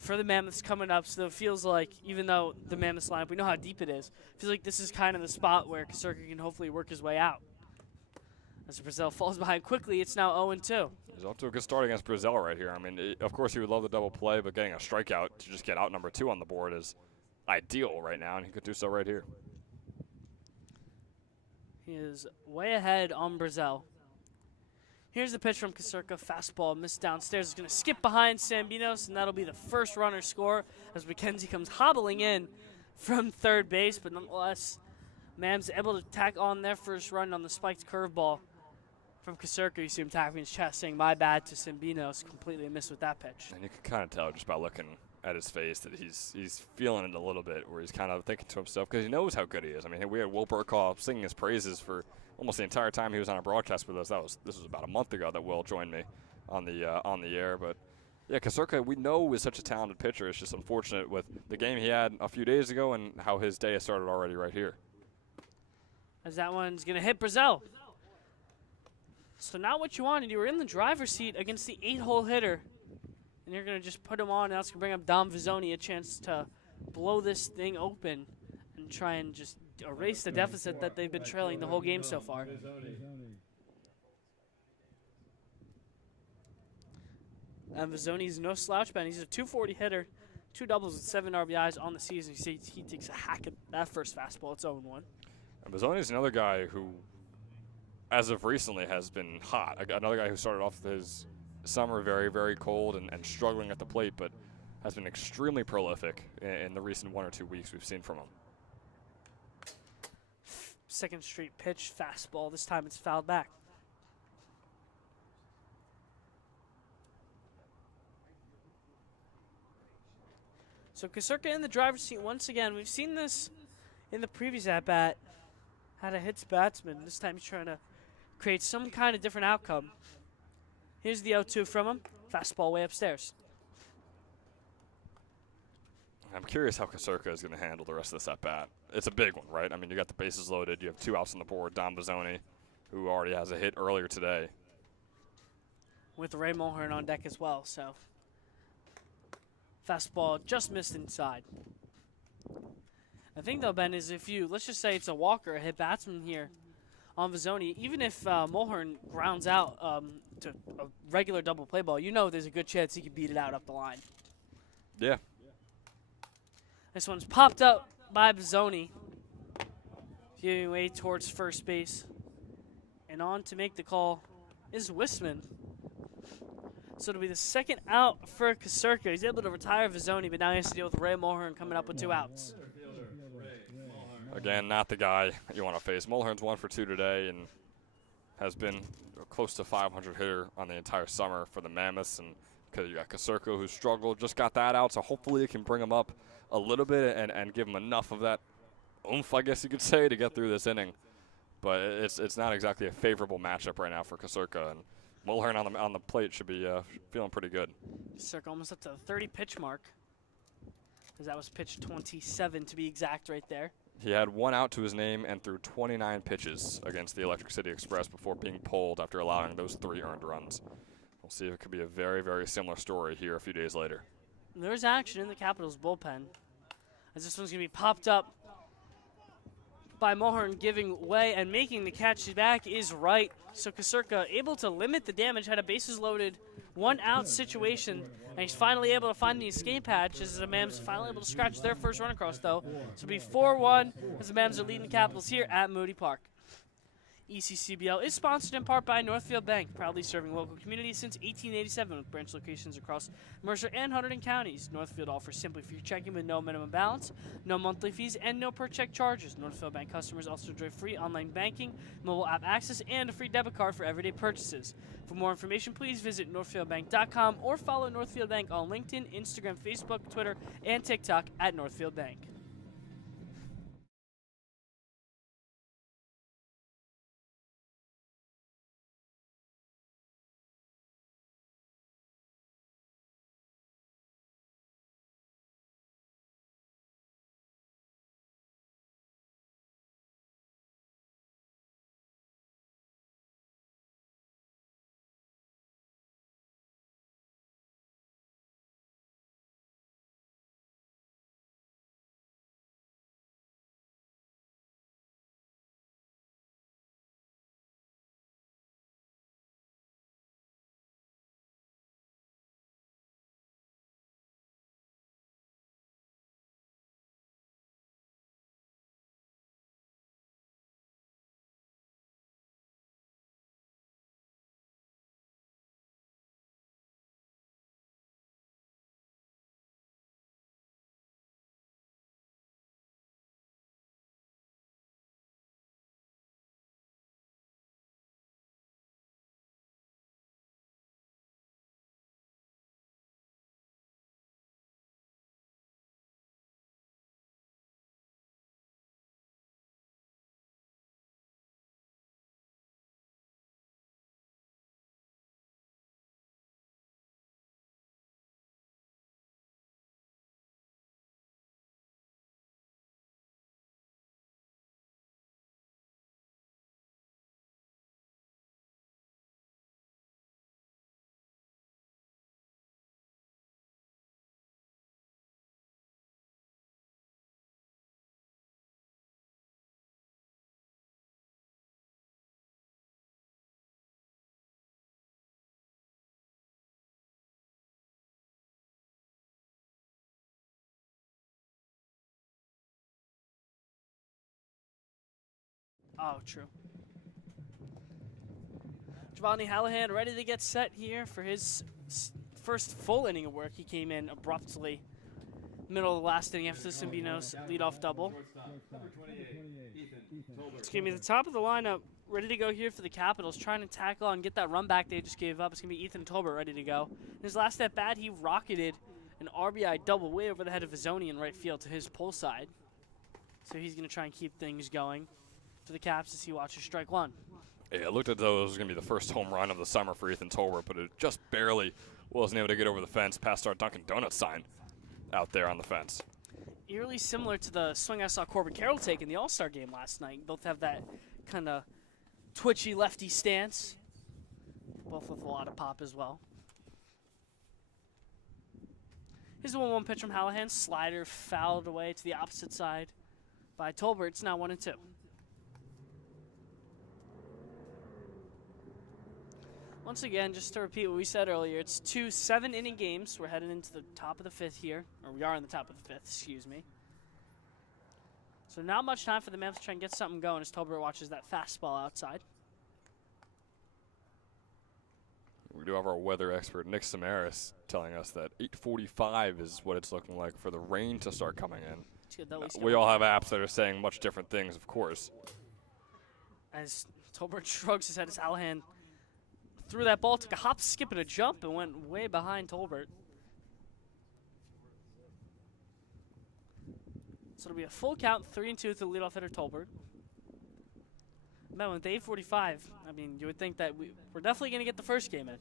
for the Mammoths coming up, so it feels like, even though the Mammoths lineup, we know how deep it is, it feels like this is kind of the spot where Kasurka can hopefully work his way out. As Brazil falls behind quickly, it's now 0-2. He's off to a good start against Brazil right here. I mean, of course, he would love the double play, but getting a strikeout to just get out number 2 on the board is ideal right now, and he could do so right here. He is way ahead on Brazil. Here's the pitch from Kasurka. Fastball missed downstairs. He's going to skip behind Sambinos, and that'll be the first runner score as McKenzie comes hobbling in from third base, but nonetheless, Mams able to tack on their first run on the spiked curveball from Kasurka. You see him tapping his chest, saying, "My bad" to Sambinos. Completely missed with that pitch. And you can kind of tell just by looking at his face that he's feeling it a little bit, where he's kind of thinking to himself because he knows how good he is. I mean, we had Will Burkhoff singing his praises for almost the entire time he was on a broadcast with us. This was about a month ago that Will joined me on the air. But yeah, Kasurka, we know is such a talented pitcher. It's just unfortunate with the game he had a few days ago and how his day has started already right here. As that one's going to hit Brazil. So now what you wanted, you were in the driver's seat against the 8-hole hitter, and you're going to just put him on, and that's going to bring up Dom Vizzoni, a chance to blow this thing open and try and just erase the deficit that they've been trailing the whole game so far. And Vizzoni's no slouch, Ben. He's a 240 hitter, 2 doubles with 7 RBIs on the season. You see he takes a hack at that first fastball. It's 0-1. And Vizzoni's another guy who, as of recently, has been hot. Another guy who started off his summer very, very cold and struggling at the plate, but has been extremely prolific in the recent 1 or 2 weeks we've seen from him. Second straight pitch, fastball. This time it's fouled back. So Kasurka in the driver's seat once again. We've seen this in the previous at-bat. Had a hits batsman. This time he's trying to create some kind of different outcome. Here's the 0-2 from him. Fastball way upstairs. I'm curious how Kasurka is going to handle the rest of this at-bat. It's a big one, right? I mean, you got the bases loaded. You have 2 outs on the board. Dom Vizzoni, who already has a hit earlier today. With Ray Mulhern on deck as well, so. Fastball just missed inside. I think, though, Ben, is if you, let's just say it's a walker, a hit batsman here on Vizzoni, even if Mulhern grounds out to a regular double play ball, there's a good chance he could beat it out up the line. Yeah. This one's popped up by Vizzoni, giving way towards first base. And on to make the call is Wisman. So it'll be the second out for Kasurka. He's able to retire Vizzoni, but now he has to deal with Ray Mulhern coming up with 2 outs. Again, not the guy you want to face. Mulhern's 1 for 2 today and has been close to 500 hitter on the entire summer for the Mammoths. And you got Caserco, who struggled, just got that out, so hopefully it can bring him up a little bit and give him enough of that oomph, I guess you could say, to get through this inning. But it's not exactly a favorable matchup right now for Caserco, and Mulhern on the plate should be feeling pretty good. Caserco almost up to the 30 pitch mark, because that was pitch 27 to be exact right there. He had 1 out to his name and threw 29 pitches against the Electric City Express before being pulled after allowing those 3 earned runs. We'll see if it could be a very, very similar story here a few days later. There's action in the Capitals bullpen, as this one's going to be popped up by Mulhern, giving way and making the catch back is right. So Caserca able to limit the damage, had a bases loaded, 1 out situation, and he's finally able to find the escape hatch as the Mams finally able to scratch their first run across, though. So it'll be 4-1 as the Mams are leading the Capitals here at Moody Park. ECCBL is sponsored in part by Northfield Bank, proudly serving local communities since 1887 with branch locations across Mercer and Hunterdon counties. Northfield offers simply free checking with no minimum balance, no monthly fees, and no per check charges. Northfield Bank customers also enjoy free online banking, mobile app access, and a free debit card for everyday purchases. For more information, please visit northfieldbank.com or follow Northfield Bank on LinkedIn, Instagram, Facebook, Twitter, and TikTok at Northfield Bank. Oh, true. Giovanni Hallahan ready to get set here for his first full inning of work. He came in abruptly, middle of the last inning after Cimbino's leadoff double. It's going to be the top of the lineup, ready to go here for the Capitals, trying to tackle and get that run back they just gave up. It's going to be Ethan Tolbert ready to go. In his last at bat, he rocketed an RBI double way over the head of Vizzoni in right field to his pull side. So he's going to try and keep things going for the Caps as he watches strike one. Yeah, it looked as though it was going to be the first home run of the summer for Ethan Tolbert, but it just barely wasn't able to get over the fence past our Dunkin' Donuts sign out there on the fence. Eerily similar to the swing I saw Corbin Carroll take in the All-Star game last night. Both have that kind of twitchy lefty stance, both with a lot of pop as well. Here's the 1-1 pitch from Hallahan. Slider fouled away to the opposite side by Tolbert. It's now 1-2. Once again, just to repeat what we said earlier, it's 2 7-inning games. We're heading into the top of the fifth here, or we are in the top of the fifth, excuse me. So not much time for the Mammoths to try and get something going as Tolbert watches that fastball outside. We do have our weather expert, Nick Samaras, telling us that 8:45 is what it's looking like for the rain to start coming in. to get that least. We all have apps that are saying much different things, of course. As Tolbert shrugs his head as Hallahan threw that ball, took a hop, skip, and a jump, and went way behind Tolbert. So it'll be a full count, 3-2 to the leadoff hitter Tolbert. Man, with 8:45, I mean, you would think that we're definitely going to get the first game in.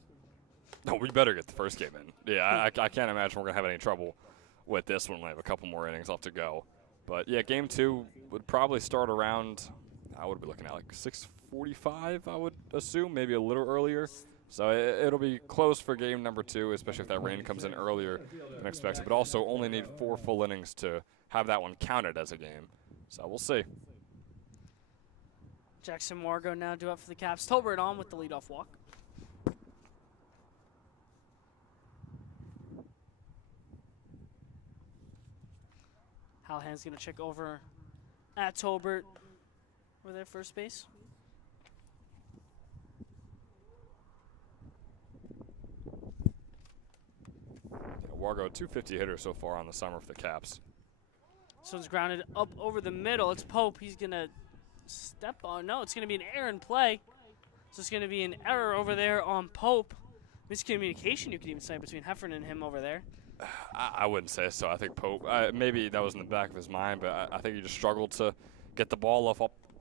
No, we better get the first game in. Yeah, I can't imagine we're going to have any trouble with this one. We have a couple more innings left to go. But, yeah, game 2 would probably start around, I would be looking at like 6:45, I would assume, maybe a little earlier. So it'll be close for game number 2, especially if that rain comes in earlier than expected. But also only need 4 full innings to have that one counted as a game. So we'll see. Jackson Wargo now due up for the Caps. Tolbert on with the leadoff walk. Hallahan's going to check over at Tolbert over there, first base. Yeah, Wargo, 250 hitter so far on the summer for the Caps. So it's grounded up over the middle. It's Pope. He's going to step on. No, it's going to be an error in play. So it's going to be an error over there on Pope. Miscommunication, you could even say, between Heffernan and him over there. I wouldn't say so. I think Pope, maybe that was in the back of his mind, but I think he just struggled to get the ball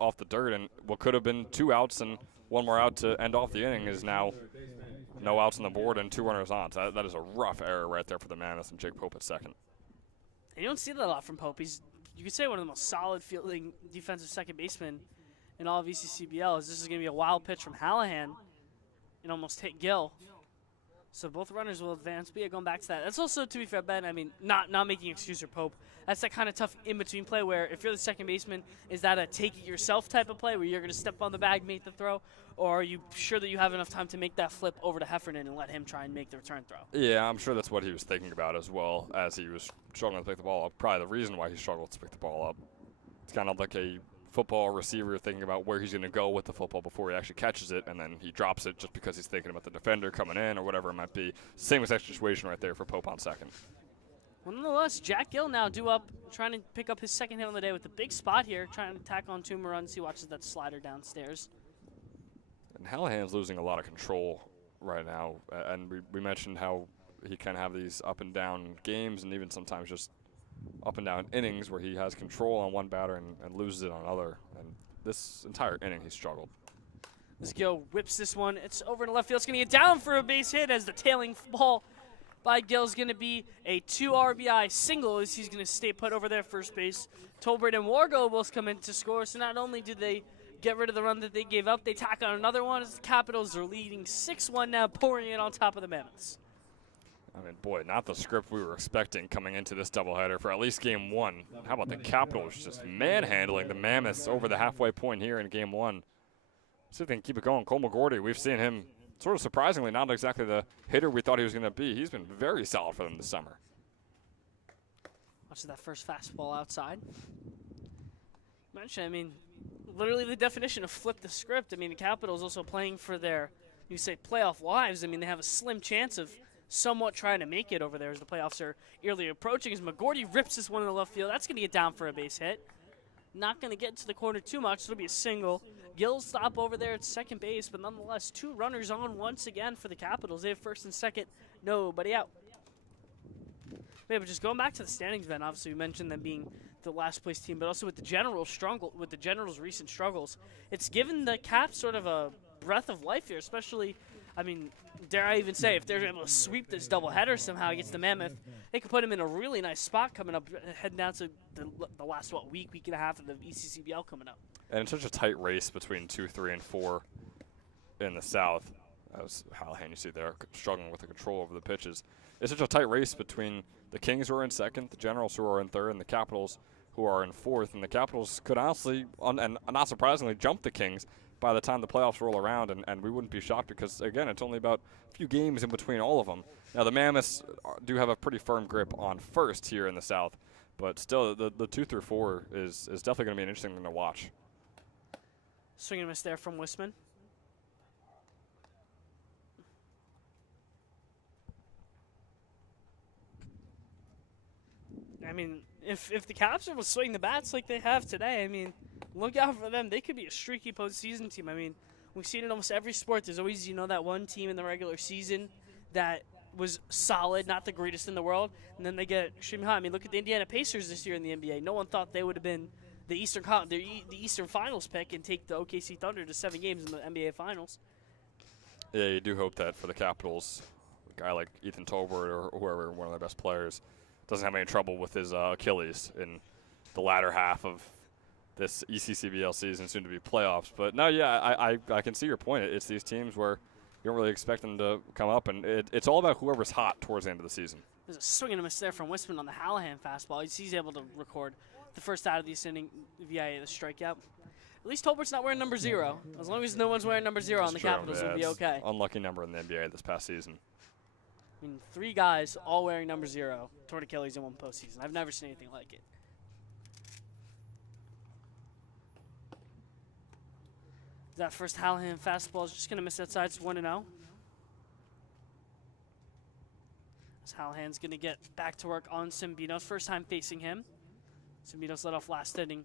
off the dirt. And what could have been 2 outs and 1 more out to end off the inning is now no outs on the board and 2 runners on. So that is a rough error right there for the Mammoths and Jake Pope at second. And you don't see that a lot from Pope. He's, you could say, one of the most solid fielding defensive second basemen in all of ECCBL. As this is going to be a wild pitch from Hallahan and almost hit Gill. So both runners will advance. But yeah, going back to that. That's also, to be fair, Ben, I mean, not making an excuse for Pope. That's that kind of tough in-between play where if you're the second baseman, is that a take-it-yourself type of play where you're going to step on the bag, make the throw? Or are you sure that you have enough time to make that flip over to Heffernan and let him try and make the return throw? Yeah, I'm sure that's what he was thinking about as well as he was struggling to pick the ball up. Probably the reason why he struggled to pick the ball up. It's kind of like a football receiver thinking about where he's going to go with the football before he actually catches it, and then he drops it just because he's thinking about the defender coming in or whatever it might be. Same exact situation right there for Pope on second. Well, nonetheless, Jack Gill now due up, trying to pick up his second hit on the day with a big spot here, trying to tack on 2 more runs. He watches that slider downstairs. And Hallahan's losing a lot of control right now, and we mentioned how he can have these up and down games and even sometimes just up and down innings where he has control on one batter and loses it on another. And this entire inning he struggled. As Gill whips this one, it's over to left field. It's going to get down for a base hit as the tailing ball by Gill is going to be a 2 RBI single as he's going to stay put over there first base. Tolbert and Wargo both come in to score. So not only do they get rid of the run that they gave up, they tack on another one as the Capitals are leading 6-1 now, pouring it on top of the Mammoths. I mean, boy, not the script we were expecting coming into this doubleheader for at least game 1. How about the Capitals just manhandling the Mammoths over the halfway point here in game 1? See if they can keep it going. Cole McGordy, we've seen him sort of surprisingly not exactly the hitter we thought he was going to be. He's been very solid for them this summer. Watch that first fastball outside. Mention, I mean, literally the definition of flip the script. I mean, the Capitals also playing for their, you say, playoff lives. I mean, they have a slim chance of somewhat trying to make it over there as the playoffs are early approaching. As McGordy rips this one in the left field, that's going to get down for a base hit. Not going to get into the corner too much, so it'll be a single. Gill stop over there at second base, but nonetheless, 2 runners on once again for the Capitals. They have first and second, nobody out. Yeah, but just going back to the standings, Ben, obviously we mentioned them being the last place team, but also with the Generals' recent struggles, it's given the Caps sort of a breath of life here, especially, I mean, dare I even say, if they're able to sweep this doubleheader somehow against the Mammoth, they could put him in a really nice spot coming up, heading down to the last, week and a half of the ECCBL coming up. And it's such a tight race between 2, 3, and 4 in the South. As Hallahan, you see there, struggling with the control over the pitches. It's such a tight race between the Kings who are in second, the Generals who are in third, and the Capitals who are in fourth. And the Capitals could honestly, and not surprisingly, jump the Kings by the time the playoffs roll around, and we wouldn't be shocked because, again, it's only about a few games in between all of them. Now, the Mammoths do have a pretty firm grip on first here in the South, but still, the 2 through 4 is definitely going to be an interesting thing to watch. Swing and miss there from Wisman. I mean, if the Caps are able to swing the bats like they have today, I mean, look out for them. They could be a streaky postseason team. I mean, we've seen it in almost every sport. There's always, that one team in the regular season that was solid, not the greatest in the world, and then they get extremely hot. I mean, look at the Indiana Pacers this year in the NBA. No one thought they would have been the Eastern Finals pick and take the OKC Thunder to 7 games in the NBA Finals. Yeah, you do hope that for the Capitals, a guy like Ethan Tolbert or whoever, one of their best players, doesn't have any trouble with his Achilles in the latter half of this ECCBL season, soon to be playoffs. But no, yeah, I can see your point. It's these teams where you don't really expect them to come up, and it's all about whoever's hot towards the end of the season. There's a swing and a miss there from Wisman on the Hallahan fastball. He's able to record the first out of the inning via the strikeout. At least Tolbert's not wearing number 0. As long as no one's wearing number 0 on the Capitals, yeah, it'll be okay. Unlucky number in the NBA this past season. I mean, 3 guys all wearing number 0 toward Achilles in one postseason. I've never seen anything like it. That first Hallahan fastball is just going to miss that side. It's 1-0. As Hallahan's going to get back to work on Cimbinos. First time facing him. Cimbinos led off last inning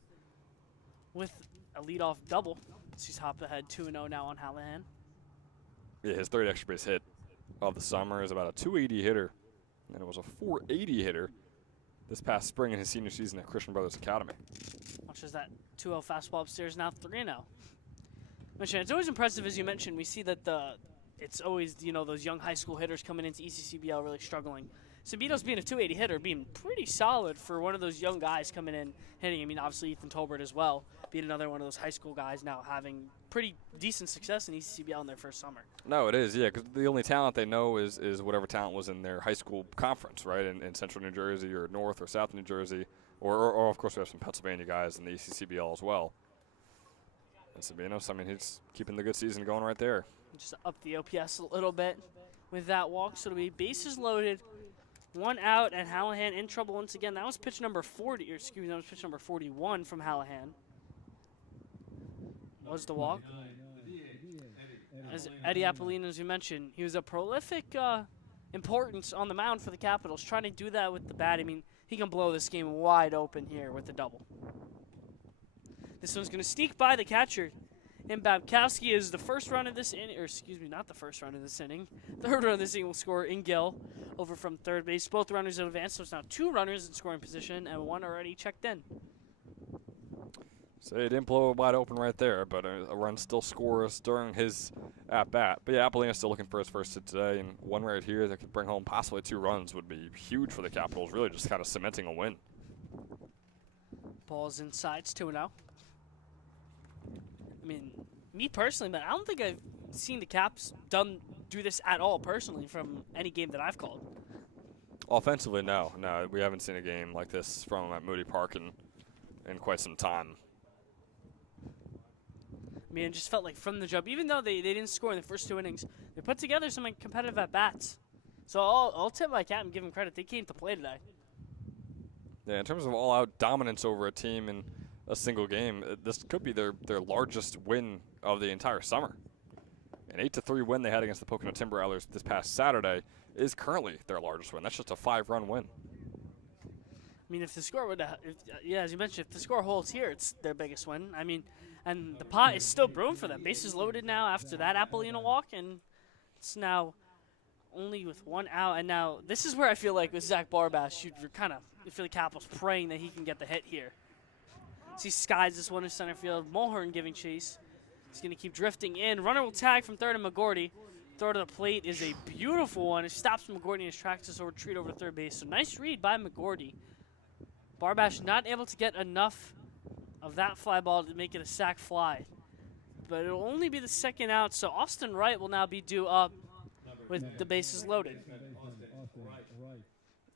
with a leadoff double. So he's hopped ahead 2-0 now on Hallahan. Yeah, his third extra base hit of the summer is about a 280 hitter, and it was a 480 hitter this past spring in his senior season at Christian Brothers Academy. Watch as that 2-0 fastball upstairs, now 3-0. It's always impressive, as you mentioned. We see that it's always, those young high school hitters coming into ECCBL really struggling. Cimbinos being a 280 hitter, being pretty solid for one of those young guys coming in hitting. I mean, obviously Ethan Tolbert as well, being another one of those high school guys now having pretty decent success in ECCBL in their first summer. No, it is, yeah, because the only talent they know is whatever talent was in their high school conference, right, in central New Jersey or north or south New Jersey, or of course we have some Pennsylvania guys in the ECCBL as well. And Cimbinos, I mean, he's keeping the good season going right there. Just up the OPS a little bit with that walk, so it'll be bases loaded, 1 out, and Hallahan in trouble once again. That was pitch number 40, or excuse me, that was pitch number 41 from Hallahan. Was the walk. As Eddie Apollino, as you mentioned, he was a prolific importance on the mound for the Capitals, trying to do that with the bat. I mean, he can blow this game wide open here with the double. This one's going to sneak by the catcher. And Babkowski is the first run of this inning, or excuse me, not the first run of this inning. Third run of this inning will score in Gill over from third base. Both runners have advanced, so it's now 2 runners in scoring position and 1 already checked in. So it didn't blow it wide open right there, but a run still scores during his at-bat. But yeah, Apollino's still looking for his first hit today, and one right here that could bring home possibly 2 runs would be huge for the Capitals, really just kind of cementing a win. Ball's inside, it's 2-0. I mean, me personally, but I don't think I've seen the Caps do this at all personally from any game that I've called. Offensively, no, we haven't seen a game like this from at Moody Park in quite some time. I mean, it just felt like from the jump, even though they didn't score in the first 2 innings, they put together some competitive at-bats. So I'll tip my cap and give them credit. They came to play today. Yeah, in terms of all-out dominance over a team in a single game, this could be their largest win of the entire summer. An 8-3 win they had against the Pocono Timber Rattlers this past Saturday is currently their largest win. That's just a 5-run win. I mean, if the score would, as you mentioned, if the score holds here, it's their biggest win. I mean, and the pot is still brewing for them. Bases loaded now after that Apollino walk, and it's now only with 1 out. And now this is where I feel like with Zach Barbash, you feel the Capitals praying that he can get the hit here. He skies this one in center field. Mulhern giving chase. He's going to keep drifting in. Runner will tag from third to McGordy. Throw to the plate is a beautiful one. It stops McGordy in his tracks to retreat over third base. So nice read by McGordy. Barbash not able to get enough of that fly ball to make it a sac fly. But it'll only be the 2nd out, so Austin Wright will now be due up with the bases loaded.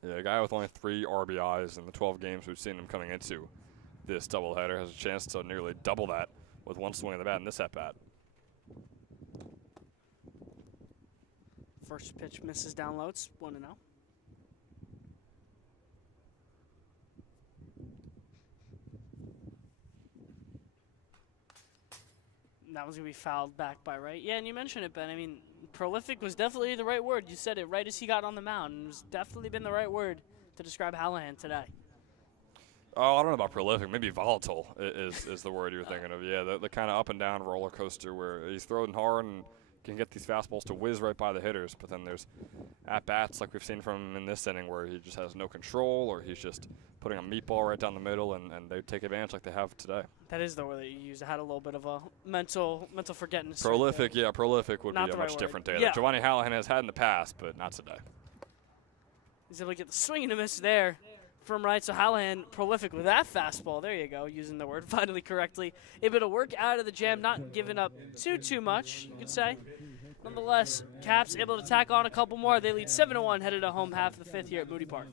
Yeah, a guy with only 3 RBIs in the 12 games we've seen him coming into this doubleheader has a chance to nearly double that with 1 swing of the bat in this at-bat. First pitch misses down low. It's 1-0. That was going to be fouled back by Wright. Yeah, and you mentioned it, Ben. I mean, prolific was definitely the right word. You said it right as he got on the mound, and it's definitely been the right word to describe Hallahan today. Oh, I don't know about prolific. Maybe volatile is the word you're thinking of. Yeah, the kind of up and down roller coaster where he's throwing hard and can get these fastballs to whiz right by the hitters. But then there's at-bats like we've seen from him in this inning where he just has no control, or he's just putting a meatball right down the middle, and they take advantage like they have today. That is the word that you used. I had a little bit of a mental forgetfulness. Prolific, yeah, prolific would Not be a the right much word. different day Yeah. that Giovanni Hallahan has had in the past, but not today. He's able to get the swing and a miss there from right. So Hallahan prolific with that fastball. There you go, using the word finally correctly. Able to work out of the jam, not giving up too much, you could say. Nonetheless, Caps able to tack on a couple more. They lead 7-1 headed to home half of the fifth here at Moody Park.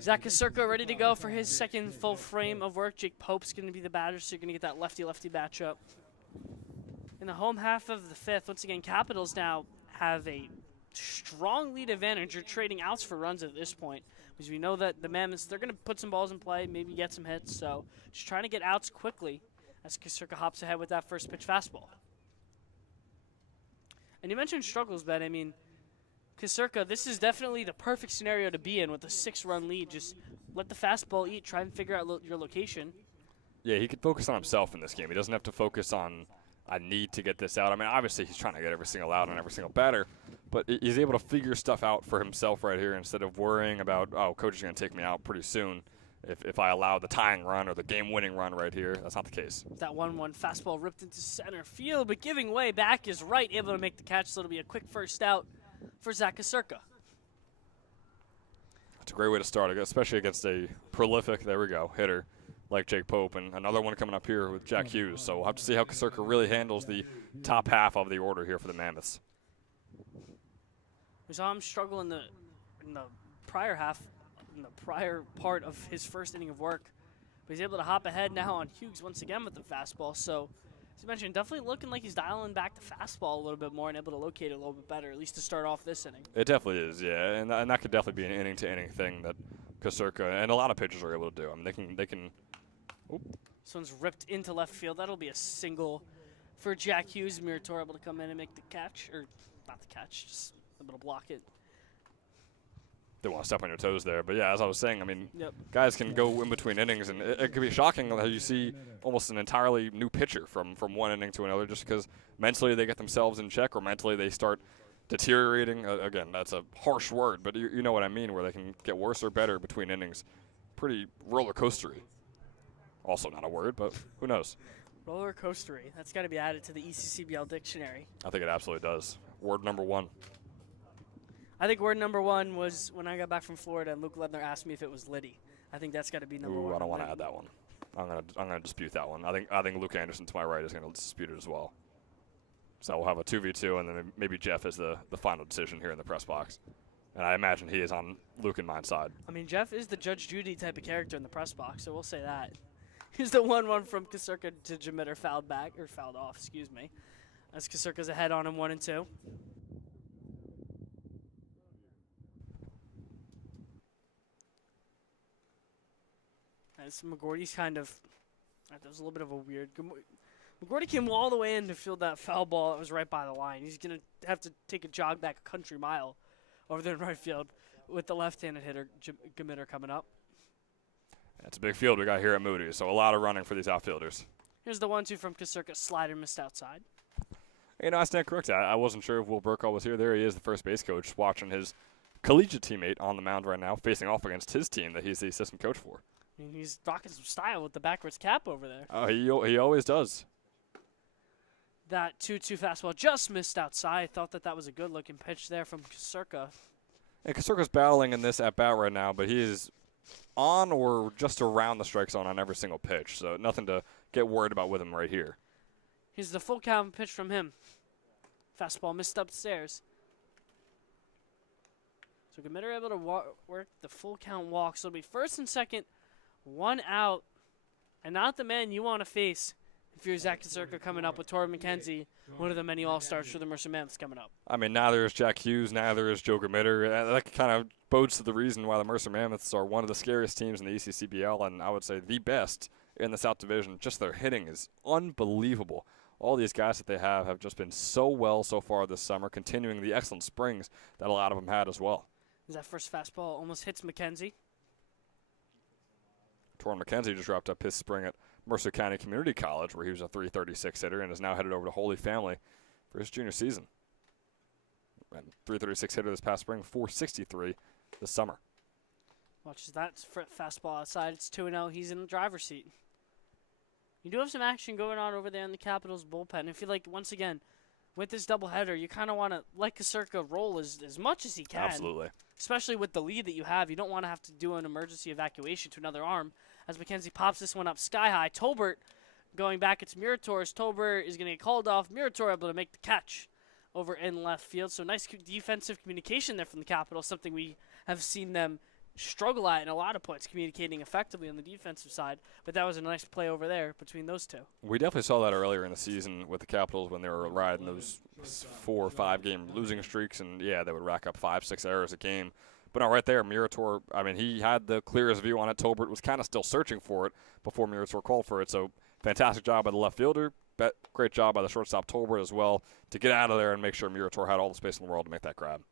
Zach Kasurko ready to go for his second full frame of work. Jake Pope's going to be the batter, so you're going to get that lefty-lefty matchup. In the home half of the fifth, once again, Capitals now have a strong lead advantage. You're trading outs for runs at this point, because we know that the Mammoths, they're going to put some balls in play, maybe get some hits. So just trying to get outs quickly as Kasurko hops ahead with that first pitch fastball. And you mentioned struggles, Ben. I mean, Kasurko, this is definitely the perfect scenario to be in with a 6-run lead. Just let the fastball eat, try and figure out your location. Yeah, he could focus on himself in this game. He doesn't have to focus on, I need to get this out. I mean, obviously he's trying to get every single out on every single batter, but he's able to figure stuff out for himself right here instead of worrying about, oh, coach is going to take me out pretty soon if I allow the tying run or the game-winning run right here. That's not the case. That 1-1 fastball ripped into center field, but giving way back is right, able to make the catch, so it'll be a quick first out for Zach Kasurko. It's a great way to start, especially against a prolific, there we go, hitter like Jake Pope, and another one coming up here with Jack Hughes. So we'll have to see how Kasurko really handles the top half of the order here for the Mammoths. We saw him struggle in the prior half, in the prior part of his first inning of work, but he's able to hop ahead now on Hughes once again with the fastball. So, as you mentioned, definitely looking like he's dialing back the fastball a little bit more and able to locate it a little bit better, at least to start off this inning. It definitely is, yeah, and that could definitely be an inning-to-inning thing that Kasurko and a lot of pitchers are able to do. I mean, they can. Oop. This one's ripped into left field. That'll be a single for Jack Hughes. Mirator able to come in and make the catch, or not the catch, just able to block it. They want to step on your toes there, but yeah, as I was saying, I mean, Yep. guys can go in between innings, and it can be shocking how you see almost an entirely new pitcher from one inning to another, just because mentally they get themselves in check, or mentally they start deteriorating. Again, that's a harsh word, but you know what I mean, where they can get worse or better between innings. Pretty roller coastery. Also not a word, but who knows? Roller coastery. That's got to be added to the ECCBL dictionary. I think it absolutely does. Word number 1. I think word number 1 was when I got back from Florida and Luke Ledner asked me if it was Liddy. I think that's got to be number 1. I don't want to add that one. I'm gonna dispute that one. I think Luke Anderson to my right is gonna dispute it as well. So we'll have a 2v2, and then maybe Jeff is the final decision here in the press box. And I imagine he is on Luke and mine side. I mean, Jeff is the Judge Judy type of character in the press box, so we'll say that. He's the 1-1 from Kasurka to Jamitter fouled off, excuse me. As Kasurka's ahead on him 1-2. As McGordy's kind of, that was a little bit of a weird, McGordy came all the way in to field that foul ball that was right by the line. He's going to have to take a jog back a country mile over there in right field with the left-handed hitter, Jamitter, coming up. It's a big field we got here at Moody, so a lot of running for these outfielders. Here's the 1-2 from Kasurka. Slider missed outside. You know, I stand corrected. I wasn't sure if Will Burkall was here. There he is, the first base coach, watching his collegiate teammate on the mound right now, facing off against his team that he's the assistant coach for. I mean, he's rocking some style with the backwards cap over there. Oh, he always does. That 2-2 fastball just missed outside. Thought that was a good-looking pitch there from Kasurka. And Kasurka's battling in this at-bat right now, but he is on or just around the strike zone on every single pitch, so nothing to get worried about with him right here. Here's the full count pitch from him. Fastball missed upstairs. So Gamitter able to work the full count walk. So it'll be first and second, 1 out, and not the man you want to face if you're Zach Kasurka coming up with Torrin McKenzie, one of the many All-Stars for the Mercer Mammoths coming up. I mean, neither is Jack Hughes, neither is Joe Gamitter. That kind of bodes to the reason why the Mercer Mammoths are one of the scariest teams in the ECCBL, and I would say the best in the South Division. Just their hitting is unbelievable. All these guys that they have just been so well so far this summer, continuing the excellent springs that a lot of them had as well. That first fastball almost hits McKenzie. Torrin McKenzie just wrapped up his spring at Mercer County Community College, where he was a .336 hitter and is now headed over to Holy Family for his junior season. And .336 hitter this past spring, .463 this summer. Watches that fastball outside. It's 2-0. He's in the driver's seat. You do have some action going on over there in the Capitals bullpen. I feel like, once again, with this doubleheader, you kind of want to let Kasurka roll as much as he can. Absolutely. Especially with the lead that you have. You don't want to have to do an emergency evacuation to another arm. As McKenzie pops this one up sky high. Tolbert going back. It's Murator's. Tolbert is going to get called off. Murator able to make the catch over in left field. So nice defensive communication there from the Capitals. Something we have seen them struggle at in a lot of points, communicating effectively on the defensive side. But that was a nice play over there between those two. We definitely saw that earlier in the season with the Capitals when they were riding those 4 or 5 game losing streaks, and yeah, they would rack up 5-6 errors a game. But no, right there, Murator, I mean, he had the clearest view on it. Tolbert was kind of still searching for it before Murator called for it. So fantastic job by the left fielder. Great job by the shortstop Tolbert as well to get out of there and make sure Murator had all the space in the world to make that grab.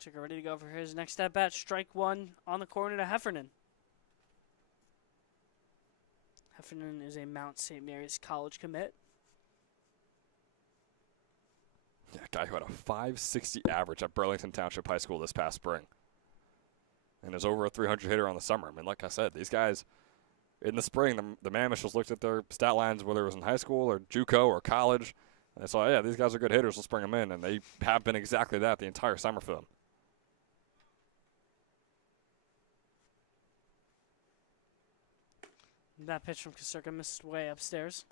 Chicker ready to go for his next at bat. Strike 1 on the corner to Heffernan. Heffernan is a Mount St. Mary's College commit. Yeah, a guy who had a .560 average at Burlington Township High School this past spring. And is over a .300 hitter on the summer. I mean, like I said, these guys in the spring, the Mammoths just looked at their stat lines, whether it was in high school or JUCO or college, and they saw, yeah, these guys are good hitters, let's bring them in. And they have been exactly that the entire summer for them. That pitch from Kasurka missed way upstairs.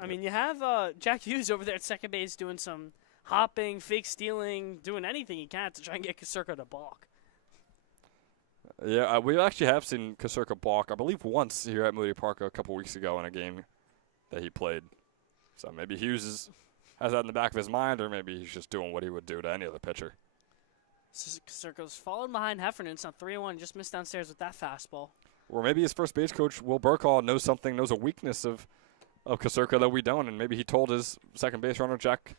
I mean, you have Jack Hughes over there at second base doing some hopping, fake stealing, doing anything he can to try and get Kasurka to balk. Yeah, we actually have seen Kasurka balk, I believe, once here at Moody Park a couple weeks ago in a game that he played. So maybe Hughes has that in the back of his mind, or maybe he's just doing what he would do to any other pitcher. Kasurka's falling behind Heffernan. It's not 3-1. Just missed downstairs with that fastball. Or maybe his first base coach, Will Burkall, knows a weakness of Kasurka that we don't, and maybe he told his second base runner, Jack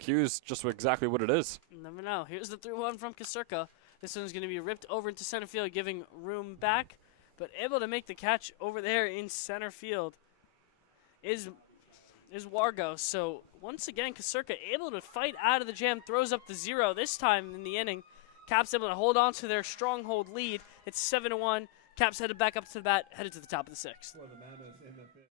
Hughes, just exactly what it is. You never know. Here's the 3-1 from Kasurka. This one's going to be ripped over into center field, giving room back, but able to make the catch over there in center field is Wargo. So once again, Kasurka able to fight out of the jam, throws up the 0 this time in the inning. Caps able to hold on to their stronghold lead. It's 7-1. Caps headed back up to the bat, headed to the top of the sixth. For the Mammoths in the fifth.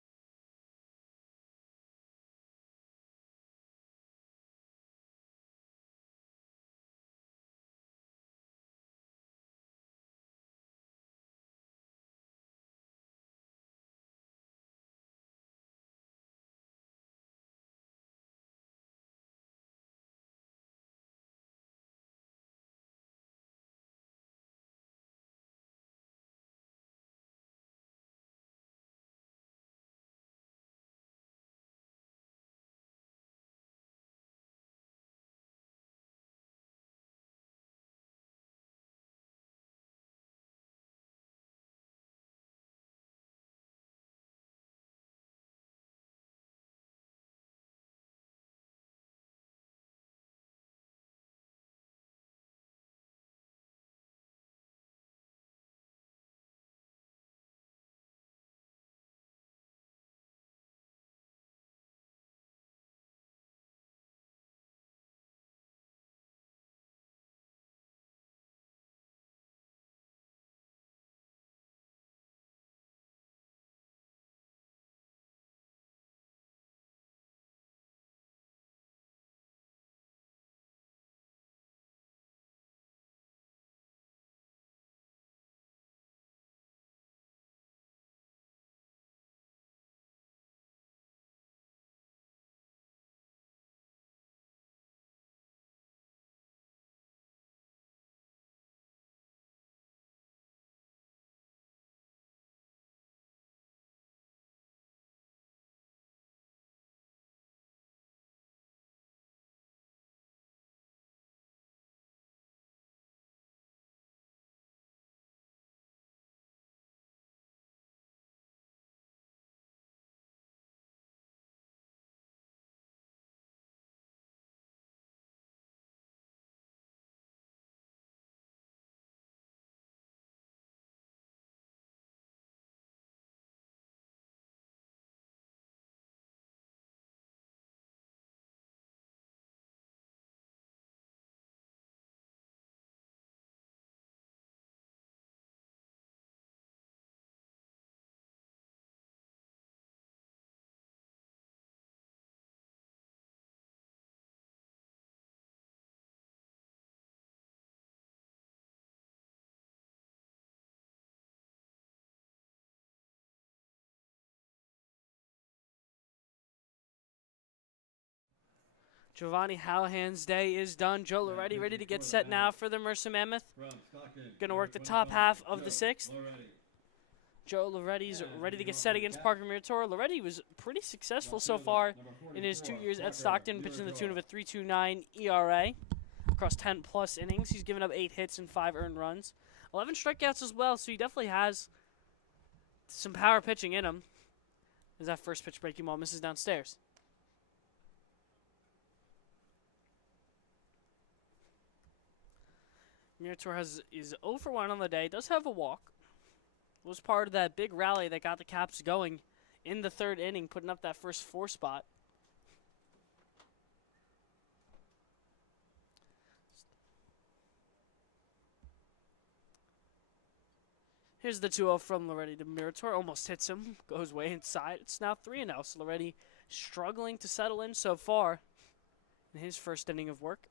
Giovanni Hallahan's day is done. Joe Loretti ready to get set now for the Mercer Mammoth. Going to work the top half of the sixth. Joe Loretti's ready to get set against Parker Murator. Loretti was pretty successful so far in his 2 years at Stockton, pitching the tune of a 3.29 ERA across 10-plus innings. He's given up 8 hits and 5 earned runs. 11 strikeouts as well, so he definitely has some power pitching in him. As that first pitch breaking ball misses downstairs. Murator is 0 for 1 on the day. Does have a walk. Was part of that big rally that got the Caps going in the third inning, putting up that first 4 spot. Here's the 2-0 from Loretti to Murator. Almost hits him. Goes way inside. It's now 3-0. So Loretti struggling to settle in so far in his first inning of work.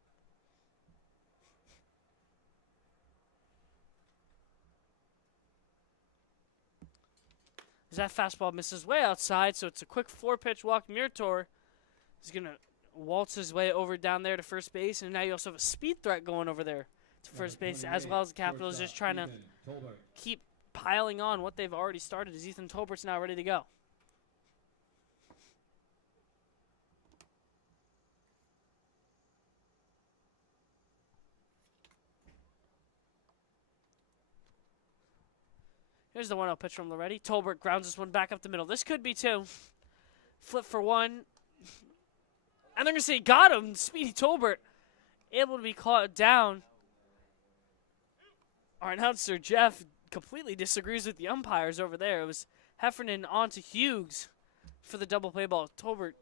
As that fastball misses way outside, so it's a quick 4-pitch walk. Murator is going to waltz his way over down there to first base, and now you also have a speed threat going over there to first base, as well as the Capitals just trying to keep piling on what they've already started, as Ethan Tolbert's now ready to go. Here's the 1-0 pitch from Loretti. Tolbert grounds this one back up the middle. This could be 2. Flip for 1. And they're going to say, got him. Speedy Tolbert able to be caught down. Our announcer, Jeff, completely disagrees with the umpires over there. It was Heffernan on to Hughes for the double play ball. Tolbert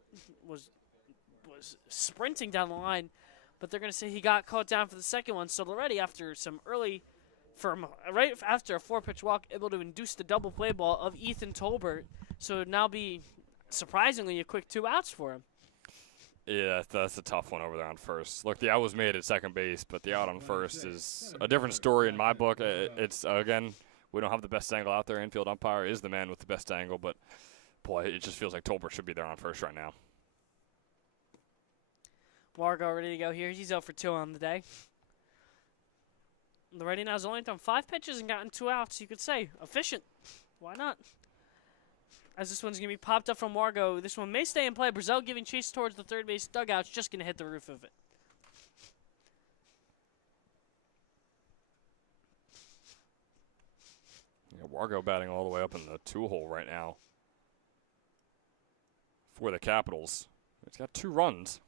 was sprinting down the line, but they're going to say he got caught down for the second one. So Loretti, after some early from right after a 4-pitch walk, able to induce the double play ball of Ethan Tolbert. So it would now be surprisingly a quick 2 outs for him. Yeah, that's a tough one over there on first. Look, the out was made at second base, but the out on first is a different story in my book. It's again, we don't have the best angle out there. Infield umpire is the man with the best angle, but boy, it just feels like Tolbert should be there on first right now. Wargo ready to go here. He's 0 for 2 on the day. The righty now has only thrown 5 pitches and gotten 2 outs. You could say efficient. Why not? As this one's going to be popped up from Wargo. This one may stay in play. Brazil giving chase towards the third base dugout. It's just going to hit the roof of it. Yeah, Wargo batting all the way up in the 2-hole right now for the Capitals. He's got 2 runs,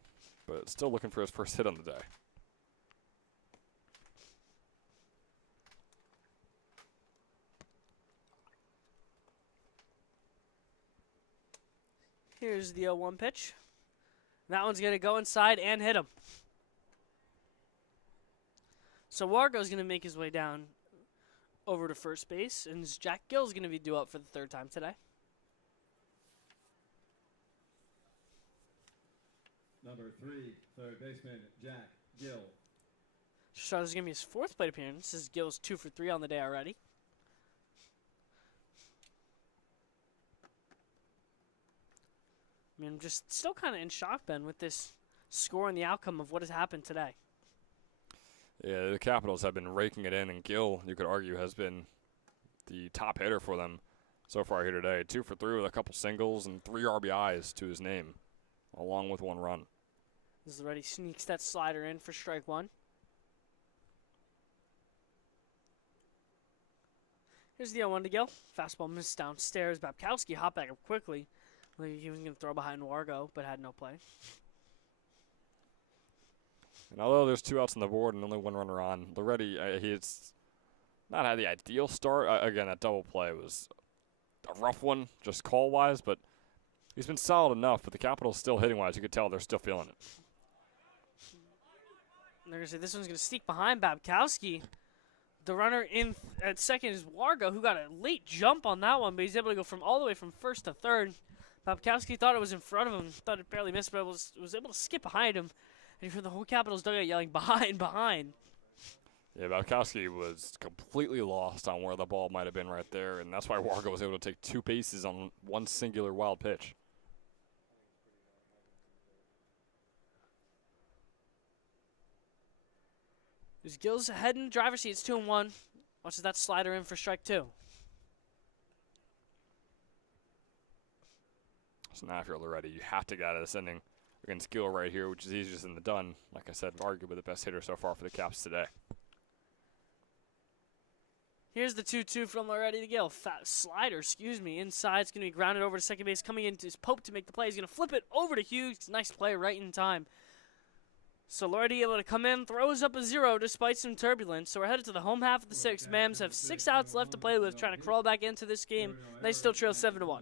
but still looking for his first hit on the day. Here's the 0-1 pitch. That one's going to go inside and hit him. So Wargo's going to make his way down over to first base, and Jack Gill's going to be due up for the 3rd time today. Number 3, third baseman, Jack Gill. So this is going to be his 4th plate appearance. This is Gill's 2 for 3 on the day already. I mean, I'm just still kind of in shock, Ben, with this score and the outcome of what has happened today. Yeah, the Capitals have been raking it in, and Gill, you could argue, has been the top hitter for them so far here today. 2 for 3 with a couple singles and 3 RBIs to his name, along with 1 run. This is already sneaks that slider in for strike 1. Here's the 0-1 to Gill. Fastball missed downstairs. Babkowski hopped back up quickly. He was going to throw behind Wargo, but had no play. And although there's 2 outs on the board and only 1 runner on, Loretti, he's not had the ideal start. Again, that double play was a rough one, just call-wise, but he's been solid enough. But the Capitals still hitting-wise, you could tell they're still feeling it. They're going to say this one's going to sneak behind Babkowski. The runner in at second is Wargo, who got a late jump on that one, but he's able to go from all the way from first to third. Babkowski thought it was in front of him, thought it barely missed, but was able to skip behind him. And you heard the whole Capitals dugout yelling, behind, behind. Yeah, Babkowski was completely lost on where the ball might have been right there, and that's why Wargo was able to take 2 bases on 1 singular wild pitch. There's Gill's ahead in the driver's seat. It's 2-1. Watches that slider in for strike 2. So now if you're Loretti, you have to get out of this inning against Gill right here, which is easier than the done. Like I said, arguably the best hitter so far for the Caps today. Here's the 2-2 from Loretti to Gill. Slider, inside. It's going to be grounded over to second base. Coming into his Pope to make the play. He's going to flip it over to Hughes. Nice play right in time. So Loretti able to come in, throws up a 0 despite some turbulence. So we're headed to the home half of the 6th. Mams have 6 outs left to play with, trying to crawl back into this game. They still trail 7-1.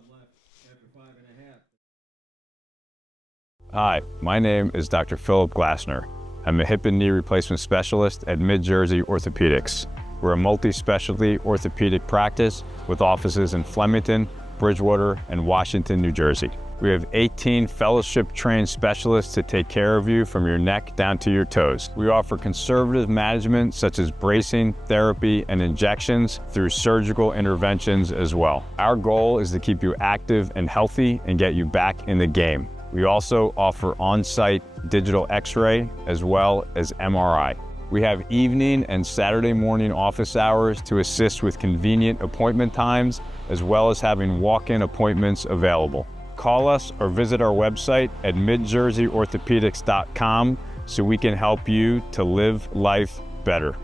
Hi, my name is Dr. Philip Glassner. I'm a hip and knee replacement specialist at Mid-Jersey Orthopedics. We're a multi-specialty orthopedic practice with offices in Flemington, Bridgewater, and Washington, New Jersey. We have 18 fellowship-trained specialists to take care of you from your neck down to your toes. We offer conservative management such as bracing, therapy, and injections through surgical interventions as well. Our goal is to keep you active and healthy and get you back in the game. We also offer on-site digital x-ray as well as MRI. We have evening and Saturday morning office hours to assist with convenient appointment times, as well as having walk-in appointments available. Call us or visit our website at midjerseyorthopedics.com so we can help you to live life better.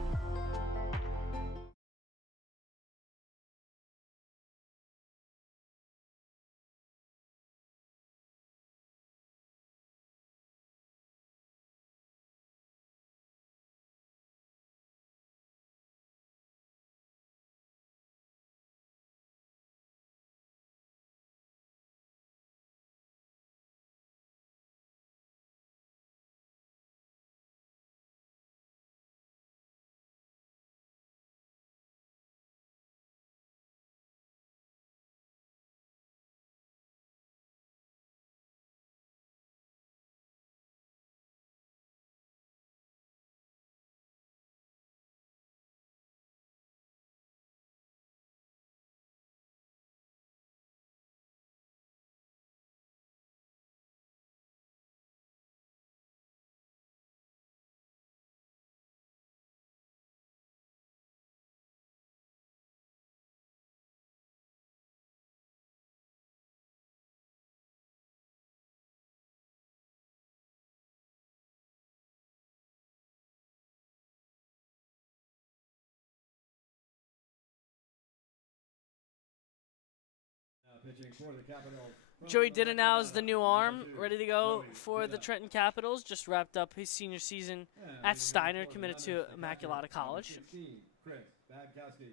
Pitching for the Capitals. Joey Dida now is the new arm, ready to go for the Trenton Capitals. Just wrapped up his senior season at Steiner, committed to Immaculata College. Chris Badkowski.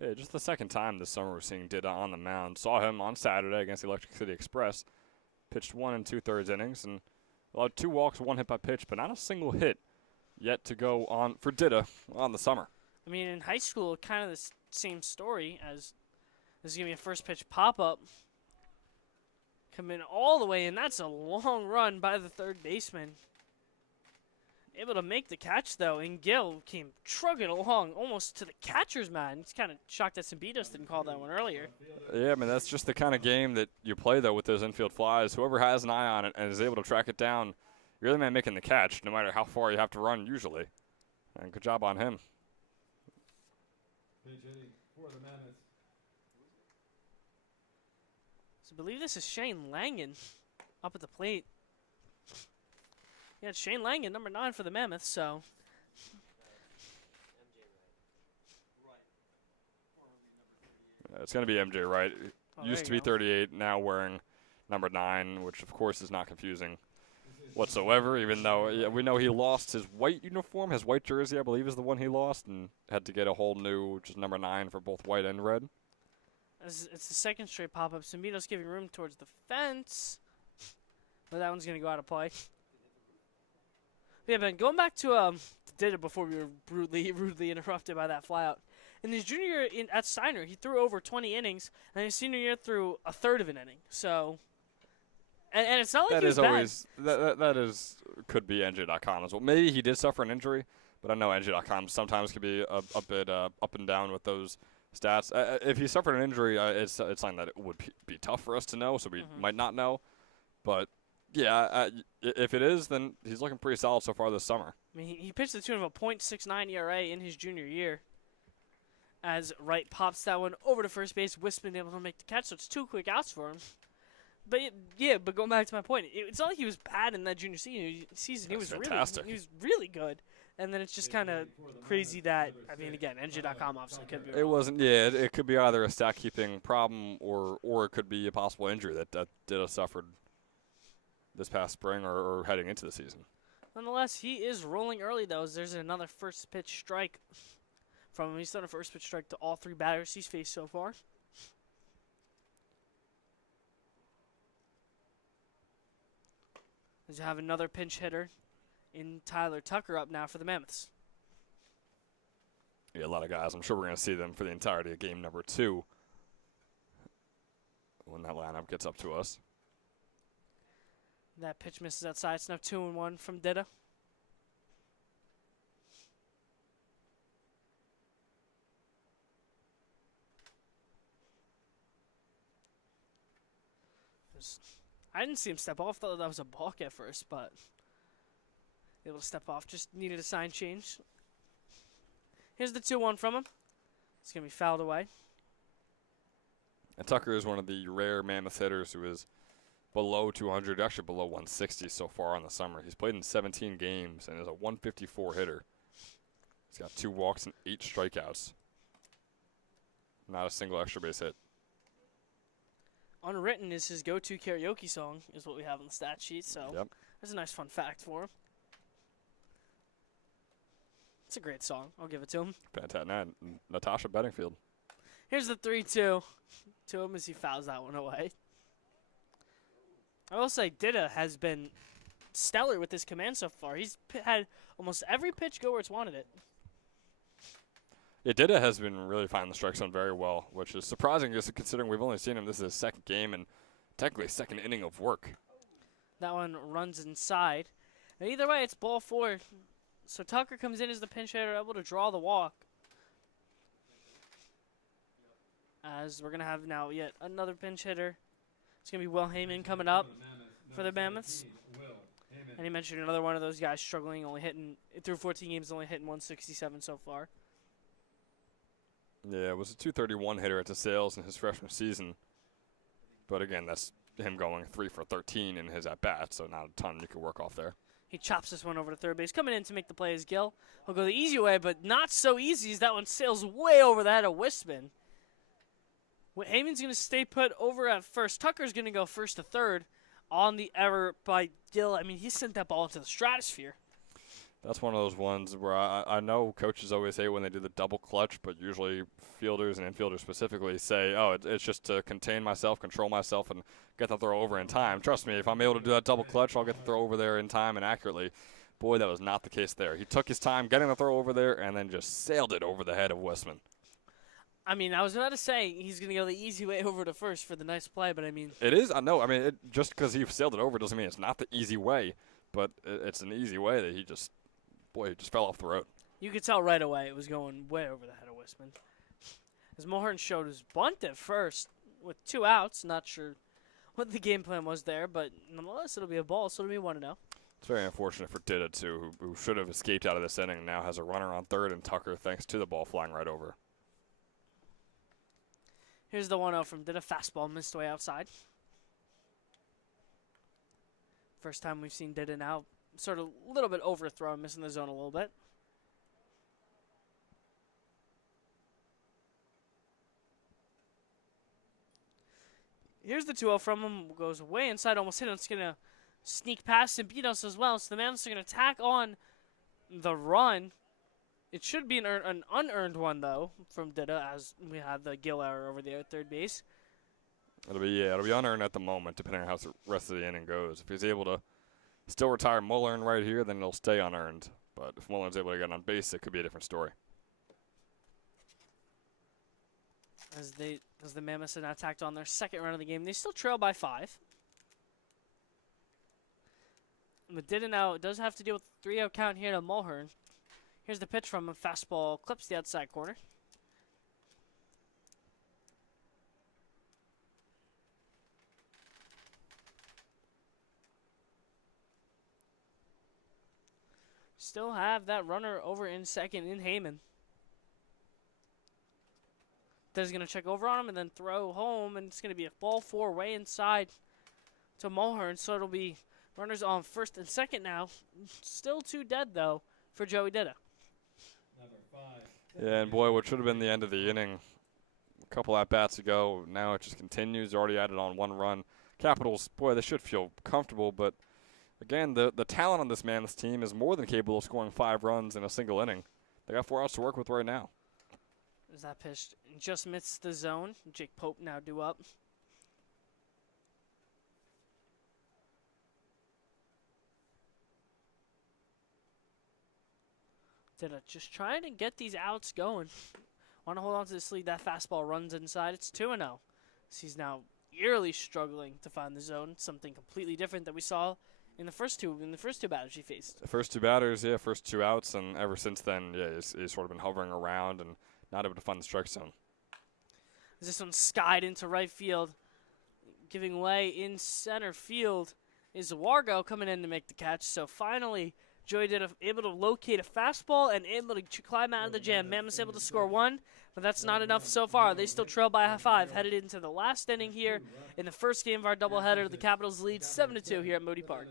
Yeah, just the second time this summer we're seeing Dida on the mound. Saw him on Saturday against the Electric City Express. Pitched 1 2/3 innings and allowed 2 walks, 1 hit by pitch, but not a single hit yet to go on for Dida on the summer. I mean, in high school, kind of the same story as this is going to be a first pitch pop-up. Come in all the way, and that's a long run by the third baseman. Able to make the catch, though, and Gill came trugging along almost to the catcher's man. He's kind of shocked that Sambitos didn't call that one earlier. Yeah, I mean, that's just the kind of game that you play, though, with those infield flies. Whoever has an eye on it and is able to track it down, you're the man making the catch, no matter how far you have to run usually. And good job on him. Pinch hitting for the Mammoths. So I believe this is Shane Langen up at the plate. Yeah, it's Shane Langen, number 9 for the Mammoths, so. It's going to be MJ Wright. Oh, Used to be 38, now wearing number 9, which, of course, is not confusing whatsoever, even though we know he lost his white uniform. His white jersey, I believe, is the one he lost, and had to get a whole new, which is number 9 for both white and red. It's the second straight pop-up. Sambitos giving room towards the fence, but that one's going to go out of play. Yeah, Ben, going back to Dida before we were rudely interrupted by that flyout. In his junior year at Steiner, he threw over 20 innings, and his senior year threw a third of an inning. So, and it's not like he was bad. That is could be NJ.com as well. Maybe he did suffer an injury, but I know NJ.com sometimes could be a bit up and down with those stats. If he suffered an injury, it's something that it would be tough for us to know, so we might not know. But yeah, if it is, then he's looking pretty solid so far this summer. I mean, he pitched the tune of a .69 ERA in his junior year. As Wright pops that one over to first base, Wispman able to make the catch, so it's 2 quick outs for him. But but going back to my point, it's not like he was bad in that junior season. He was fantastic. He was really good. And then it's just kind of crazy that, I mean, again, NJ.com obviously could be wrong. It wasn't, it could be either a stat-keeping problem or it could be a possible injury that Dida suffered this past spring or heading into the season. Nonetheless, he is rolling early, though, as there's another first pitch strike from him. He's done a first pitch strike to all 3 batters he's faced so far. As you have another pinch hitter in Tyler Tucker up now for the Mammoths. Yeah, a lot of guys. I'm sure we're going to see them for the entirety of game number 2 when that lineup gets up to us. That pitch misses outside. It's now 2-1 from Dida. I didn't see him step off. Thought that was a balk at first, but able to step off. Just needed a sign change. Here's the 2-1 from him. It's going to be fouled away. And Tucker is one of the rare Mammoth hitters who is below 200, actually below 160 so far in the summer. He's played in 17 games and is a 154 hitter. He's got 2 walks and 8 strikeouts. Not a single extra base hit. Unwritten is his go-to karaoke song, is what we have on the stat sheet. So that's a nice fun fact for him. It's a great song. I'll give it to him. Fantastic. Natasha Bedingfield. Here's the 3-2 to him as he fouls that one away. I will say Dida has been stellar with his command so far. He's had almost every pitch go where it's wanted it. Yeah, Dida has been really finding the strike zone very well, which is surprising just considering we've only seen him. This is his second game and technically second inning of work. That one runs inside. And either way, it's ball 4. So Tucker comes in as the pinch hitter, able to draw the walk. As we're going to have now yet another pinch hitter. It's going to be Will Heyman coming up for the Mammoths. And he mentioned another one of those guys struggling, only hitting, through 14 games, only hitting 167 so far. Yeah, it was a 231 hitter at the Sales in his freshman season. But again, that's him going 3 for 13 in his at-bat, so not a ton you could work off there. He chops this one over to third base. Coming in to make the play is Gill. He'll go the easy way, but not so easy as that one sails way over the head of Wispman. Heyman's going to stay put over at first. Tucker's going to go first to third on the error by Gill. I mean, he sent that ball into the stratosphere. That's one of those ones where I know coaches always hate when they do the double clutch, but usually fielders and infielders specifically say, oh, it's just to contain myself, control myself, and get the throw over in time. Trust me, if I'm able to do that double clutch, I'll get the throw over there in time and accurately. Boy, that was not the case there. He took his time getting the throw over there and then just sailed it over the head of Westman. I mean, I was about to say he's going to go the easy way over to first for the nice play, but I mean. It is, I know. I mean, just because he sailed it over doesn't mean it's not the easy way, but it's an easy way that he just fell off the road. You could tell right away it was going way over the head of Westman. As Mulhern showed his bunt at first with 2 outs, not sure what the game plan was there, but nonetheless, it'll be a ball, so it'll be 1-0. It's very unfortunate for Dida, too, who should have escaped out of this inning, now has a runner on third and Tucker thanks to the ball flying right over. Here's the 1-0 from Dida. Fastball missed way outside. First time we've seen Dida now sort of a little bit overthrown, missing the zone a little bit. Here's the 2-0 from him. Goes way inside, almost hit him. It's going to sneak past and beat us as well. So the Mammoths are going to tack on the run. It should be an unearned one, though, from Dida, as we had the Gill error over there at third base. It'll be unearned at the moment, depending on how the rest of the inning goes. If he's able to still retire Mulhern right here, then it'll stay unearned. But if Mulhern's able to get on base, it could be a different story. As the Mammoths have now tacked on their second run of the game, they still trail by 5. But Dida now does have to deal with a 3-0 count here to Mulhern. Here's the pitch from him. Fastball clips the outside corner. Still have that runner over in second in Heyman. Dida's going to check over on him and then throw home, and it's going to be a ball 4 way inside to Mulhern. So it'll be runners on first and second now. Still 2 dead, though, for Joey Dida. Number 5. Yeah, and boy, what should have been the end of the inning a couple at-bats ago, now it just continues. Already added on 1 run. Capitals, boy, they should feel comfortable, but again, the talent on this Mammoths team is more than capable of scoring 5 runs in a single inning. They got 4 outs to work with right now. As that pitch just missed the zone. Jake Pope now due up. Dida just trying to get these outs going. Want to hold on to this lead. That fastball runs inside. It's 2-0. He's now eerily struggling to find the zone. Something completely different that we saw in the first two batters he faced. The first 2 batters, yeah, first 2 outs, and ever since then, yeah, he's sort of been hovering around and not able to find the strike zone. This one skied into right field. Giving way in center field is Wargo coming in to make the catch. So finally, Joey Dida able to locate a fastball and able to climb out of the jam. Mammoths able to score 1, but that's not enough so far. They still trail by 5, headed into the last inning here in the first game of our doubleheader. The Capitals lead 7-2 here at Moody Park.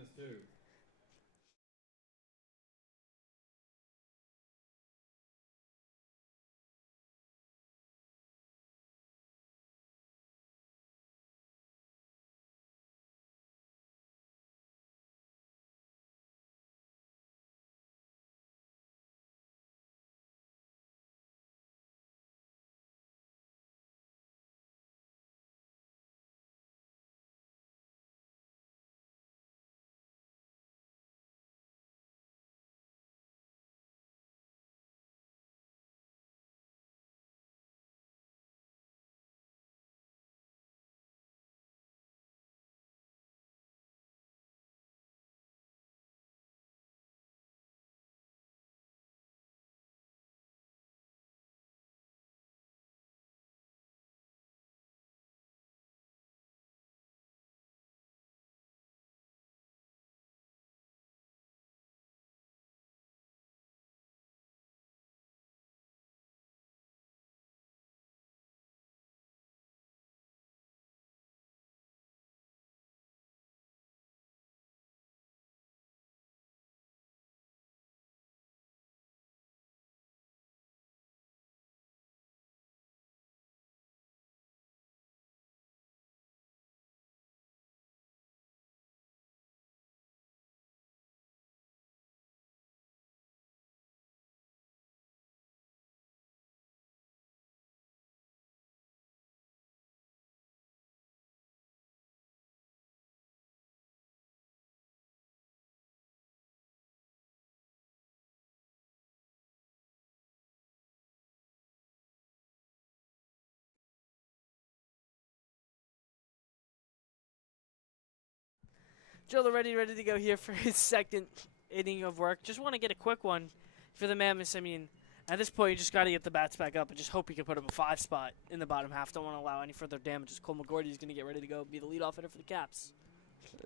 Joe Loretti ready to go here for his second inning of work. Just want to get a quick one for the Mammoths. I mean, at this point, you just got to get the bats back up and just hope you can put up a 5 spot in the bottom half. Don't want to allow any further damages. Cole McGordy is going to get ready to go be the leadoff hitter for the Caps.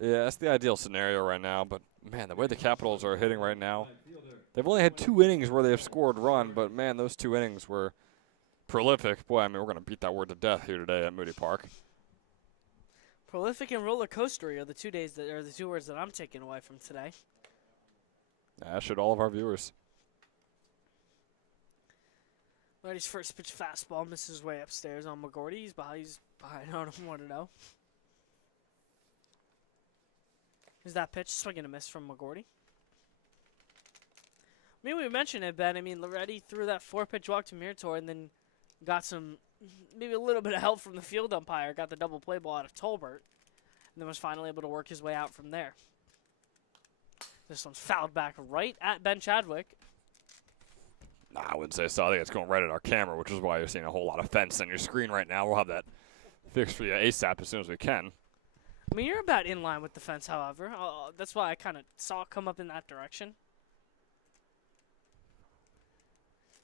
Yeah, that's the ideal scenario right now. But, man, the way the Capitals are hitting right now, they've only had 2 innings where they've scored run. But, man, those 2 innings were prolific. Boy, I mean, we're going to beat that word to death here today at Moody Park. Prolific and roller coastery are the 2 days that are the 2 words that I'm taking away from today. As should all of our viewers. Loretti's first pitch fastball misses his way upstairs on McGordy. He's behind on him 1-0. Is that pitch swing and a miss from McGordy? I mean, we mentioned it, Ben. I mean, Loretti threw that 4-pitch walk to Mirator and then got maybe a little bit of help from the field umpire. Got the double play ball out of Tolbert, and then was finally able to work his way out from there. This one's fouled back right at Ben Chadwick. Nah, I wouldn't say so. I think it's going right at our camera, which is why you're seeing a whole lot of fence on your screen right now. We'll have that fixed for you ASAP as soon as we can. I mean, you're about in line with the fence, however. That's why I kind of saw it come up in that direction.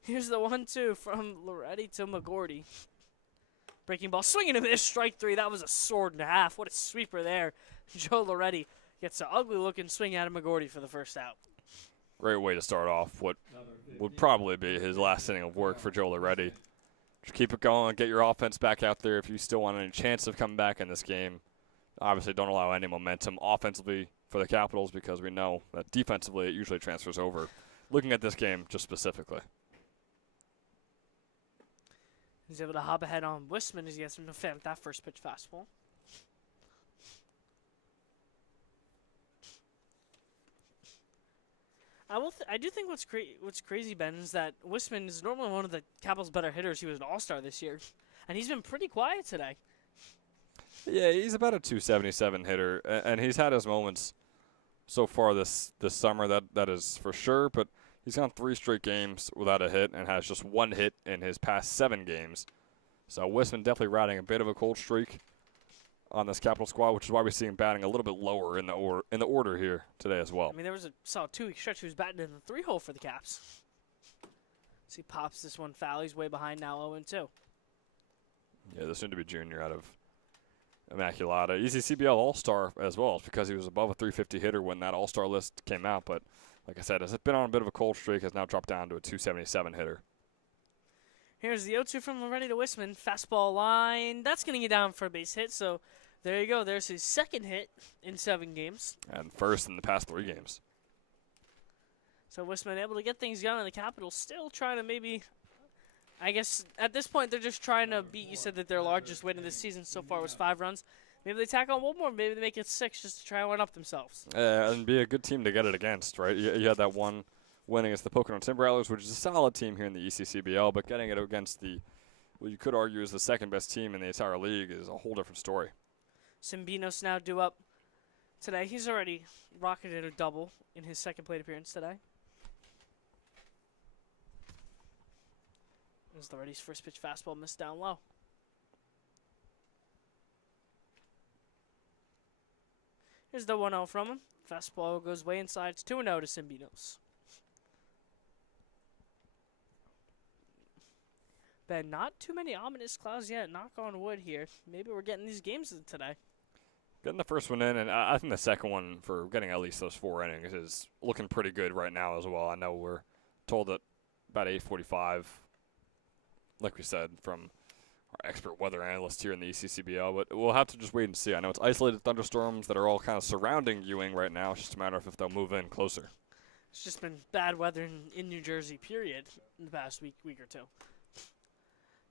Here's the 1-2 from Loretti to McGordy. Breaking ball, swinging a miss, strike 3. That was a sword and a half. What a sweeper there. Joe Loretti gets an ugly-looking swing out of McGordy for the first out. Great way to start off what would probably be his last inning of work for Joe Loretti. Just keep it going, get your offense back out there if you still want any chance of coming back in this game. Obviously, don't allow any momentum offensively for the Capitals because we know that defensively it usually transfers over. Looking at this game just specifically. He's able to hop ahead on Wisman as he gets him to fan with that first pitch fastball. I do think what's crazy, Ben, is that Wisman is normally one of the Capitals' better hitters. He was an all-star this year, and he's been pretty quiet today. Yeah, he's about a 277 hitter, and he's had his moments so far this summer, that is for sure, but he's gone 3 straight games without a hit and has just 1 hit in his past 7 games. So Wisman definitely riding a bit of a cold streak on this Capital squad, which is why we see him batting a little bit lower in the order here today as well. I mean, there was a solid 2-week stretch he was batting in the 3-hole for the Caps. So he pops this one foul. He's way behind now, 0-2. Yeah, the soon-to-be junior out of Immaculata. ECCBL All-Star as well, because he was above a 350 hitter when that All-Star list came out. But like I said, has been on a bit of a cold streak, has now dropped down to a 277 hitter. Here's the 0-2 from Loretti to Wisman. Fastball line. That's going to get down for a base hit. So there you go. There's his second hit in 7 games. And first in the past 3 games. So Wisman able to get things going, and the Capitals still trying to maybe, I guess at this point they're just trying to beat. You said that their largest win of this season so far was 5 runs. Maybe they tack on one more. Maybe they make it 6 just to try and one up themselves. And be a good team to get it against, right? You had that one win against the Pocono Timber Rattlers, which is a solid team here in the ECCBL, but getting it against what you could argue is the second best team in the entire league is a whole different story. Simbinos now due up today. He's already rocketed a double in his second plate appearance today. As Loretti's first pitch fastball missed down low. Here's the 1-0 from him. Fastball goes way inside. It's 2-0 to Simbinos. Ben, not too many ominous clouds yet. Knock on wood here. Maybe we're getting these games today. Getting the first one in, and I think the second one for getting at least those 4 innings is looking pretty good right now as well. I know we're told that about 8:45, like we said, from our expert weather analyst here in the ECCBL, but we'll have to just wait and see. I know it's isolated thunderstorms that are all kind of surrounding Ewing right now. It's just a matter of if they'll move in closer. It's just been bad weather in New Jersey, period, in the past week or two.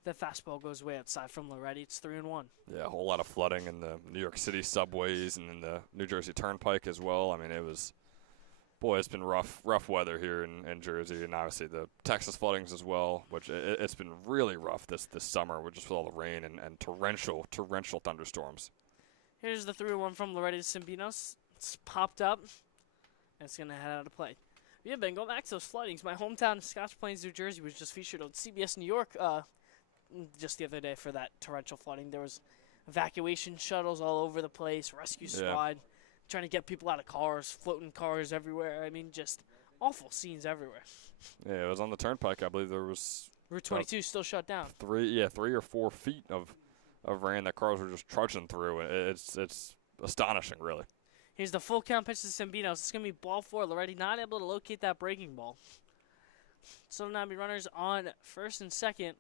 The fastball goes way outside from Loretti. It's 3-1. Yeah, a whole lot of flooding in the New York City subways and in the New Jersey Turnpike as well. I mean, it's been rough weather here in Jersey, and obviously the Texas floodings as well, which it's been really rough this summer with all the rain and torrential thunderstorms. Here's the 3-1 from Loretti to Simbinos. It's popped up, and it's going to head out of play. Yeah, Ben, going back to those floodings, my hometown of Scotch Plains, New Jersey, was just featured on CBS New York just the other day for that torrential flooding. There was evacuation shuttles all over the place, rescue squad. trying to get people out of cars, floating cars everywhere. I mean, just awful scenes everywhere. Yeah, it was on the turnpike. I believe there was Route 22 still shut down. 3 or 4 feet of rain that cars were just trudging through. It's astonishing, really. Here's the full count pitch to Sambinos. It's going to be ball 4. Already not able to locate that breaking ball. So now be runners on first and second,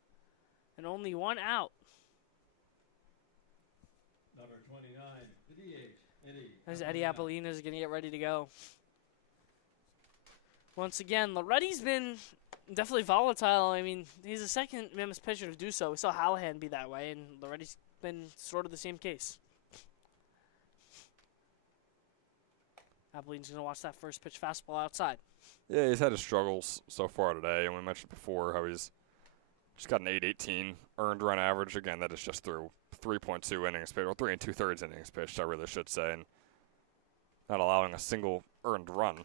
and only one out. Number 29, the DH, Eddie. As Eddie Apollina is going to get ready to go. Once again, Loretti's been definitely volatile. I mean, he's the second Mammoths pitcher to do so. We saw Hallahan be that way, and Loretti's been sort of the same case. Apollina's going to watch that first pitch fastball outside. Yeah, he's had his struggles so far today, and we mentioned before how he's just got an 8.18 earned run average. Again, that is just through 3.2 innings pitched, or 3 2/3 innings pitched, I really should say, and not allowing a single earned run.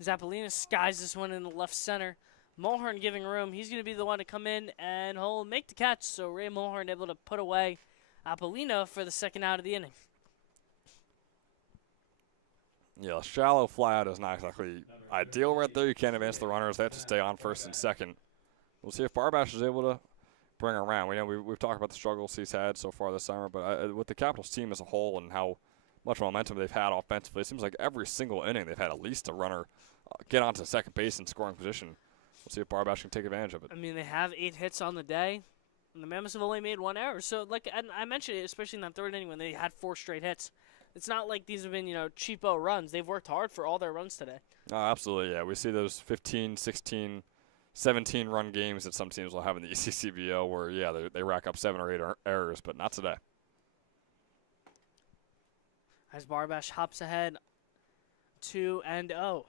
Zapolina skies this one in the left center. Mulhern giving room. He's going to be the one to come in, and he'll make the catch. So Ray Mulhern able to put away Apollina for the second out of the inning. Yeah, a shallow fly out is not exactly ideal right there. You can't advance the runners. They have to stay on first and second. We'll see if Barbash is able to bring around. We know we've talked about the struggles he's had so far this summer, but with the Capitals team as a whole and how much momentum they've had offensively, it seems like every single inning they've had at least a runner get onto second base in scoring position. We'll see if Barbash can take advantage of it. I mean, they have 8 hits on the day, and the Mammoths have only made 1 error. So, like I mentioned it, especially in that third inning when they had 4 straight hits. It's not like these have been, cheapo runs. They've worked hard for all their runs today. Oh, absolutely, yeah. We see those 15, 16, 17-run games that some teams will have in the ECCBL where, yeah, they rack up 7 or 8 errors, but not today. As Barbash hops ahead 2-0.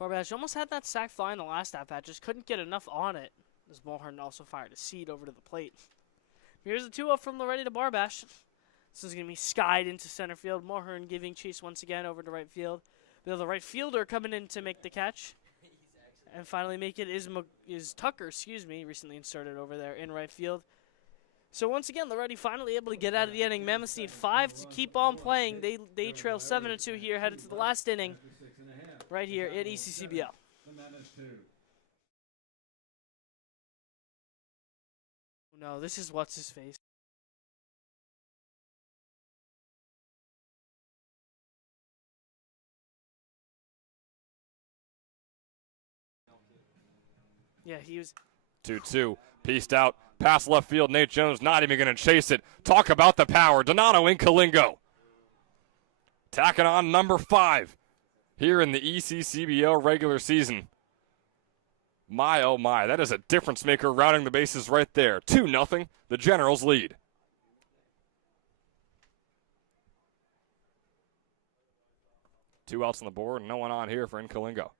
Barbash almost had that sac fly in the last at-bat, just couldn't get enough on it. As Mulhern also fired a seed over to the plate. Here's the 2-0 from Loretti to Barbash. This is going to be skied into center field. Mulhern giving chase once again over to right field. The right fielder coming in to make the catch. And finally make it is Tucker, recently inserted over there in right field. So once again, Loretti finally able to get out of the inning. Mammoths need 5 to keep on playing. They trail 7-2 here, headed to the last inning right here at ECCBL. No, this is what's his face. Yeah, he was 2-2. Pieced out. Past left field. Nate Jones not even going to chase it. Talk about the power. Donato in Kalingo. Tacking on number 5 here in the ECCBL regular season. My, oh my, that is a difference maker routing the bases right there. 2-0, the Generals lead. Two outs on the board, no one on here for Inkalingo.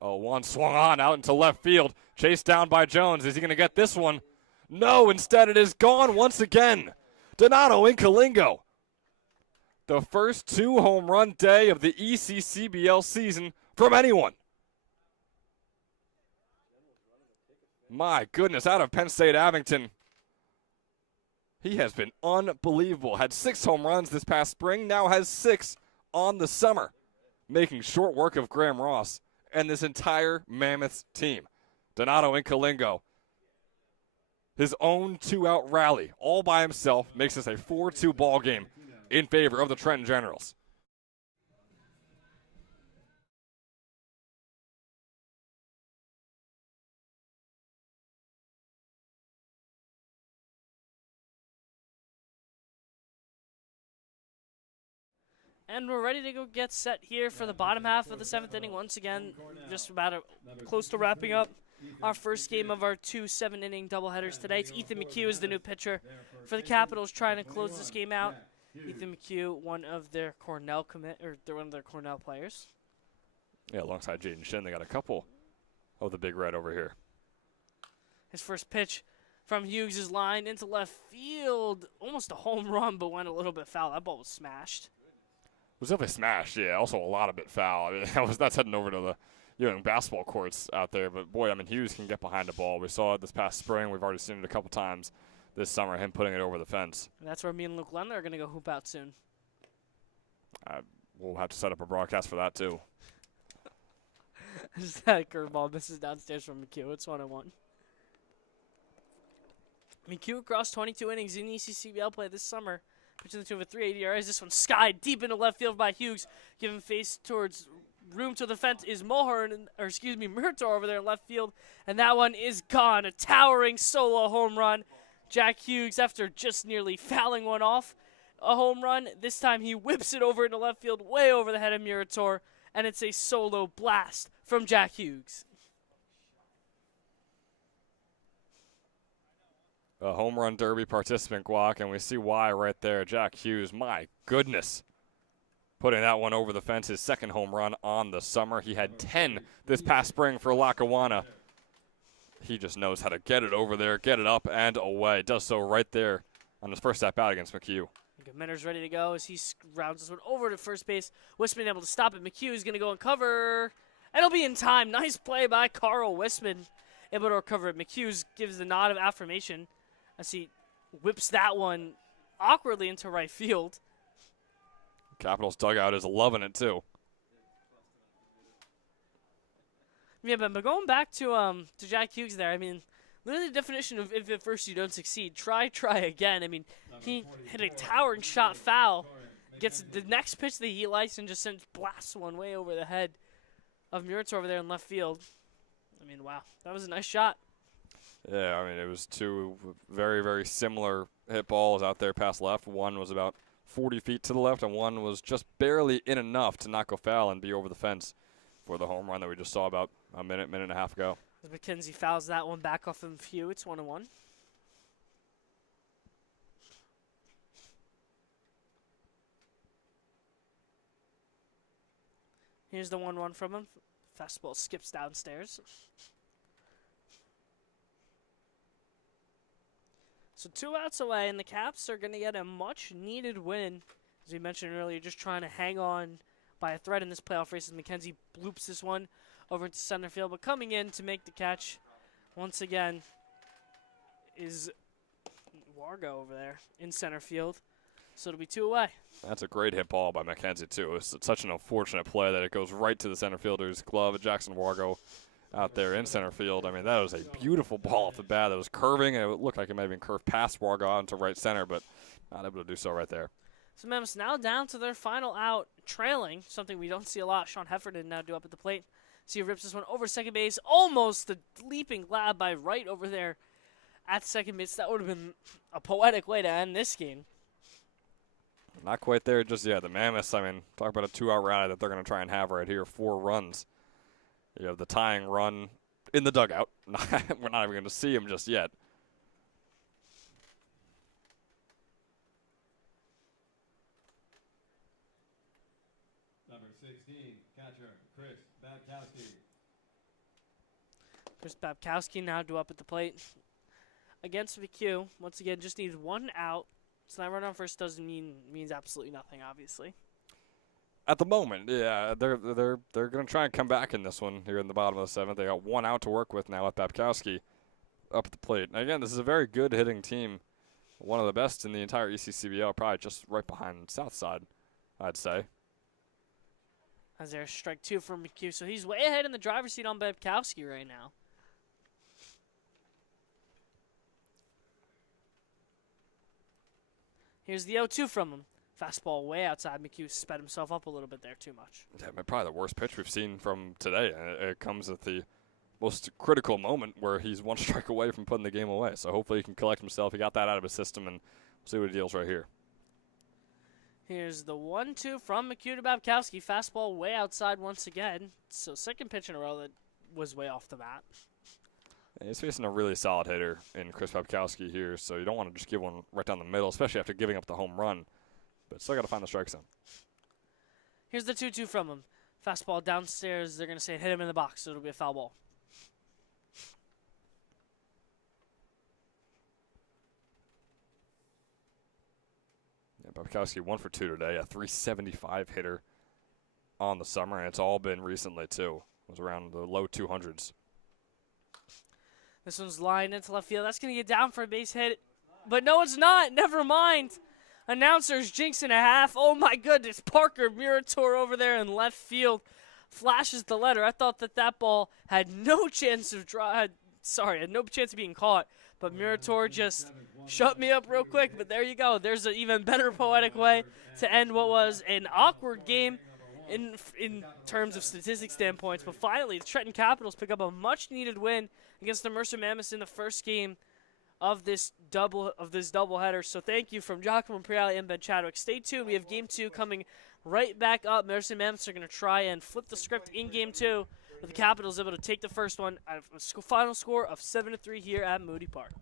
Oh, one swung on out into left field. Chased down by Jones. Is he going to get this one? No, instead it is gone once again. Donato Inkalingo. The first 2 home run day of the ECCBL season from anyone. My goodness, out of Penn State Abington. He has been unbelievable. Had 6 home runs this past spring, now has 6 on the summer, making short work of Graham Ross and this entire Mammoths team. Donato Inkalingo, his own 2-out rally, all by himself, makes this a 4-2 ball game in favor of the Trenton Generals. And we're ready to go get set here for the bottom half of the 7th inning. Once again, just about close to wrapping up our first game of our 2 7-inning doubleheaders today. It's Ethan McHugh is the new pitcher for the Capitals, trying to close this game out. Ethan McHugh, one of their Cornell players. Yeah, alongside Jaden Shin, they got a couple of the Big Red over here. His first pitch from Hughes is lined into left field. Almost a home run, but went a little bit foul. That ball was smashed. It was definitely smashed, yeah. Also a lot of it foul. I mean, that's heading over to the basketball courts out there. But, boy, I mean, Hughes can get behind the ball. We saw it this past spring. We've already seen it a couple times this summer, him putting it over the fence. And that's where me and Luke Lendler are going to go hoop out soon. We'll have to set up a broadcast for that, too. Just that curveball misses downstairs from McHugh. It's 1-1. McHugh across 22 innings in ECCBL play this summer. Pitching the two of a 3.80 ERA. This one skied deep into left field by Hughes. Giving face towards room to the fence is Mercer over there in left field. And that one is gone. A towering solo home run. Jack Hughes, after just nearly fouling one off, a home run. This time he whips it over into left field, way over the head of Murator. And it's a solo blast from Jack Hughes. A home run derby participant, Guac, and we see why right there. Jack Hughes, my goodness. Putting that one over the fence, his second home run on the summer. He had 10 this past spring for Lackawanna. He just knows how to get it over there, get it up and away. Does so right there on his first at-bat against McHugh. Minner's ready to go as he rounds this one over to first base. Wisman able to stop it. McHugh is going to go and cover. And it'll be in time. Nice play by Carl Wisman. Able to recover it. McHughes gives the nod of affirmation as he whips that one awkwardly into right field. Capitals dugout is loving it, too. Yeah, but going back to Jack Hughes there, I mean, literally the definition of if at first you don't succeed, try again. I mean, he hit a towering shot foul, gets the next pitch that he likes and just blasts one way over the head of Murator over there in left field. I mean, wow, that was a nice shot. Yeah, I mean, it was two very, very similar hit balls out there past left. One was about 40 feet to the left, and one was just barely in enough to not go foul and be over the fence for the home run that we just saw about a minute and a half ago. McKenzie fouls that one back off of Hugh. It's 1-1. Here's the 1-1 from him. Fastball skips downstairs. So 2 outs away, and the Caps are going to get a much-needed win. As we mentioned earlier, just trying to hang on by a thread in this playoff race as McKenzie bloops this one over into center field. But coming in to make the catch, once again, is Wargo over there in center field. So it'll be 2 away. That's a great hit ball by McKenzie, too. It's such an unfortunate play that it goes right to the center fielder's glove. Jackson Wargo out there in center field. I mean, that was a beautiful ball off the bat. That was curving, and it looked like it might have been curved past Wargo into right center, but not able to do so right there. So Mammoths now down to their final out, trailing, something we don't see a lot. Sean Heffernan now do up at the plate. See, rips this one over second base. Almost the leaping grab by Wright over there at second base. That would have been a poetic way to end this game. Not quite there just yet. The Mammoths, I mean, talk about a 2-out rally that they're going to try and have right here. 4 runs. You have the tying run in the dugout. We're not even going to see him just yet. Number 16, catcher, Chris Babkowski. Chris Babkowski now due up at the plate against McHugh. Once again, just needs 1 out. So that run on first doesn't means absolutely nothing, obviously. At the moment, yeah, they're going to try and come back in this one here in the bottom of the 7th. They got 1 out to work with now with Babkowski up at the plate. And again, this is a very good hitting team, one of the best in the entire ECCBL, probably just right behind Southside, I'd say. As there's strike 2 from McHugh, so he's way ahead in the driver's seat on Babkowski right now. Here's the 0-2 from him. Fastball way outside. McHugh sped himself up a little bit there, too much. Yeah, probably the worst pitch we've seen from today. And it comes at the most critical moment where he's 1 strike away from putting the game away. So hopefully he can collect himself. He got that out of his system, and we'll see what he deals right here. Here's the 1-2 from McHugh to Babkowski. Fastball way outside once again. So second pitch in a row that was way off the bat. And he's facing a really solid hitter in Chris Babkowski here, so you don't want to just give one right down the middle, especially after giving up the home run. But still got to find the strike zone. Here's the 2-2 from him. Fastball downstairs. They're going to say hit him in the box, so it'll be a foul ball. Yeah, Babkowski 1 for 2 today, a 375 hitter on the summer, and it's all been recently, too. It was around the low 200s. This one's lined into left field. That's going to get down for a base hit. But no, it's not. Never mind. Announcers jinxing a half. Oh, my goodness. Parker Murator over there in left field flashes the letter. I thought that ball had no chance of had no chance of being caught. But Murator just shut me up real quick. But there you go. There's an even better poetic way to end what was an awkward game in terms of statistics standpoints. But finally, the Trenton Capitals pick up a much-needed win against the Mercer Mammoths in the first game of this doubleheader. So thank you from Giacomo Priali and Ben Chadwick. Stay tuned. We have Game 2 coming right back up. Mercer Mammoths are going to try and flip the script in Game 2, with the Capitals able to take the first one at a final score of 7-3 here at Moody Park.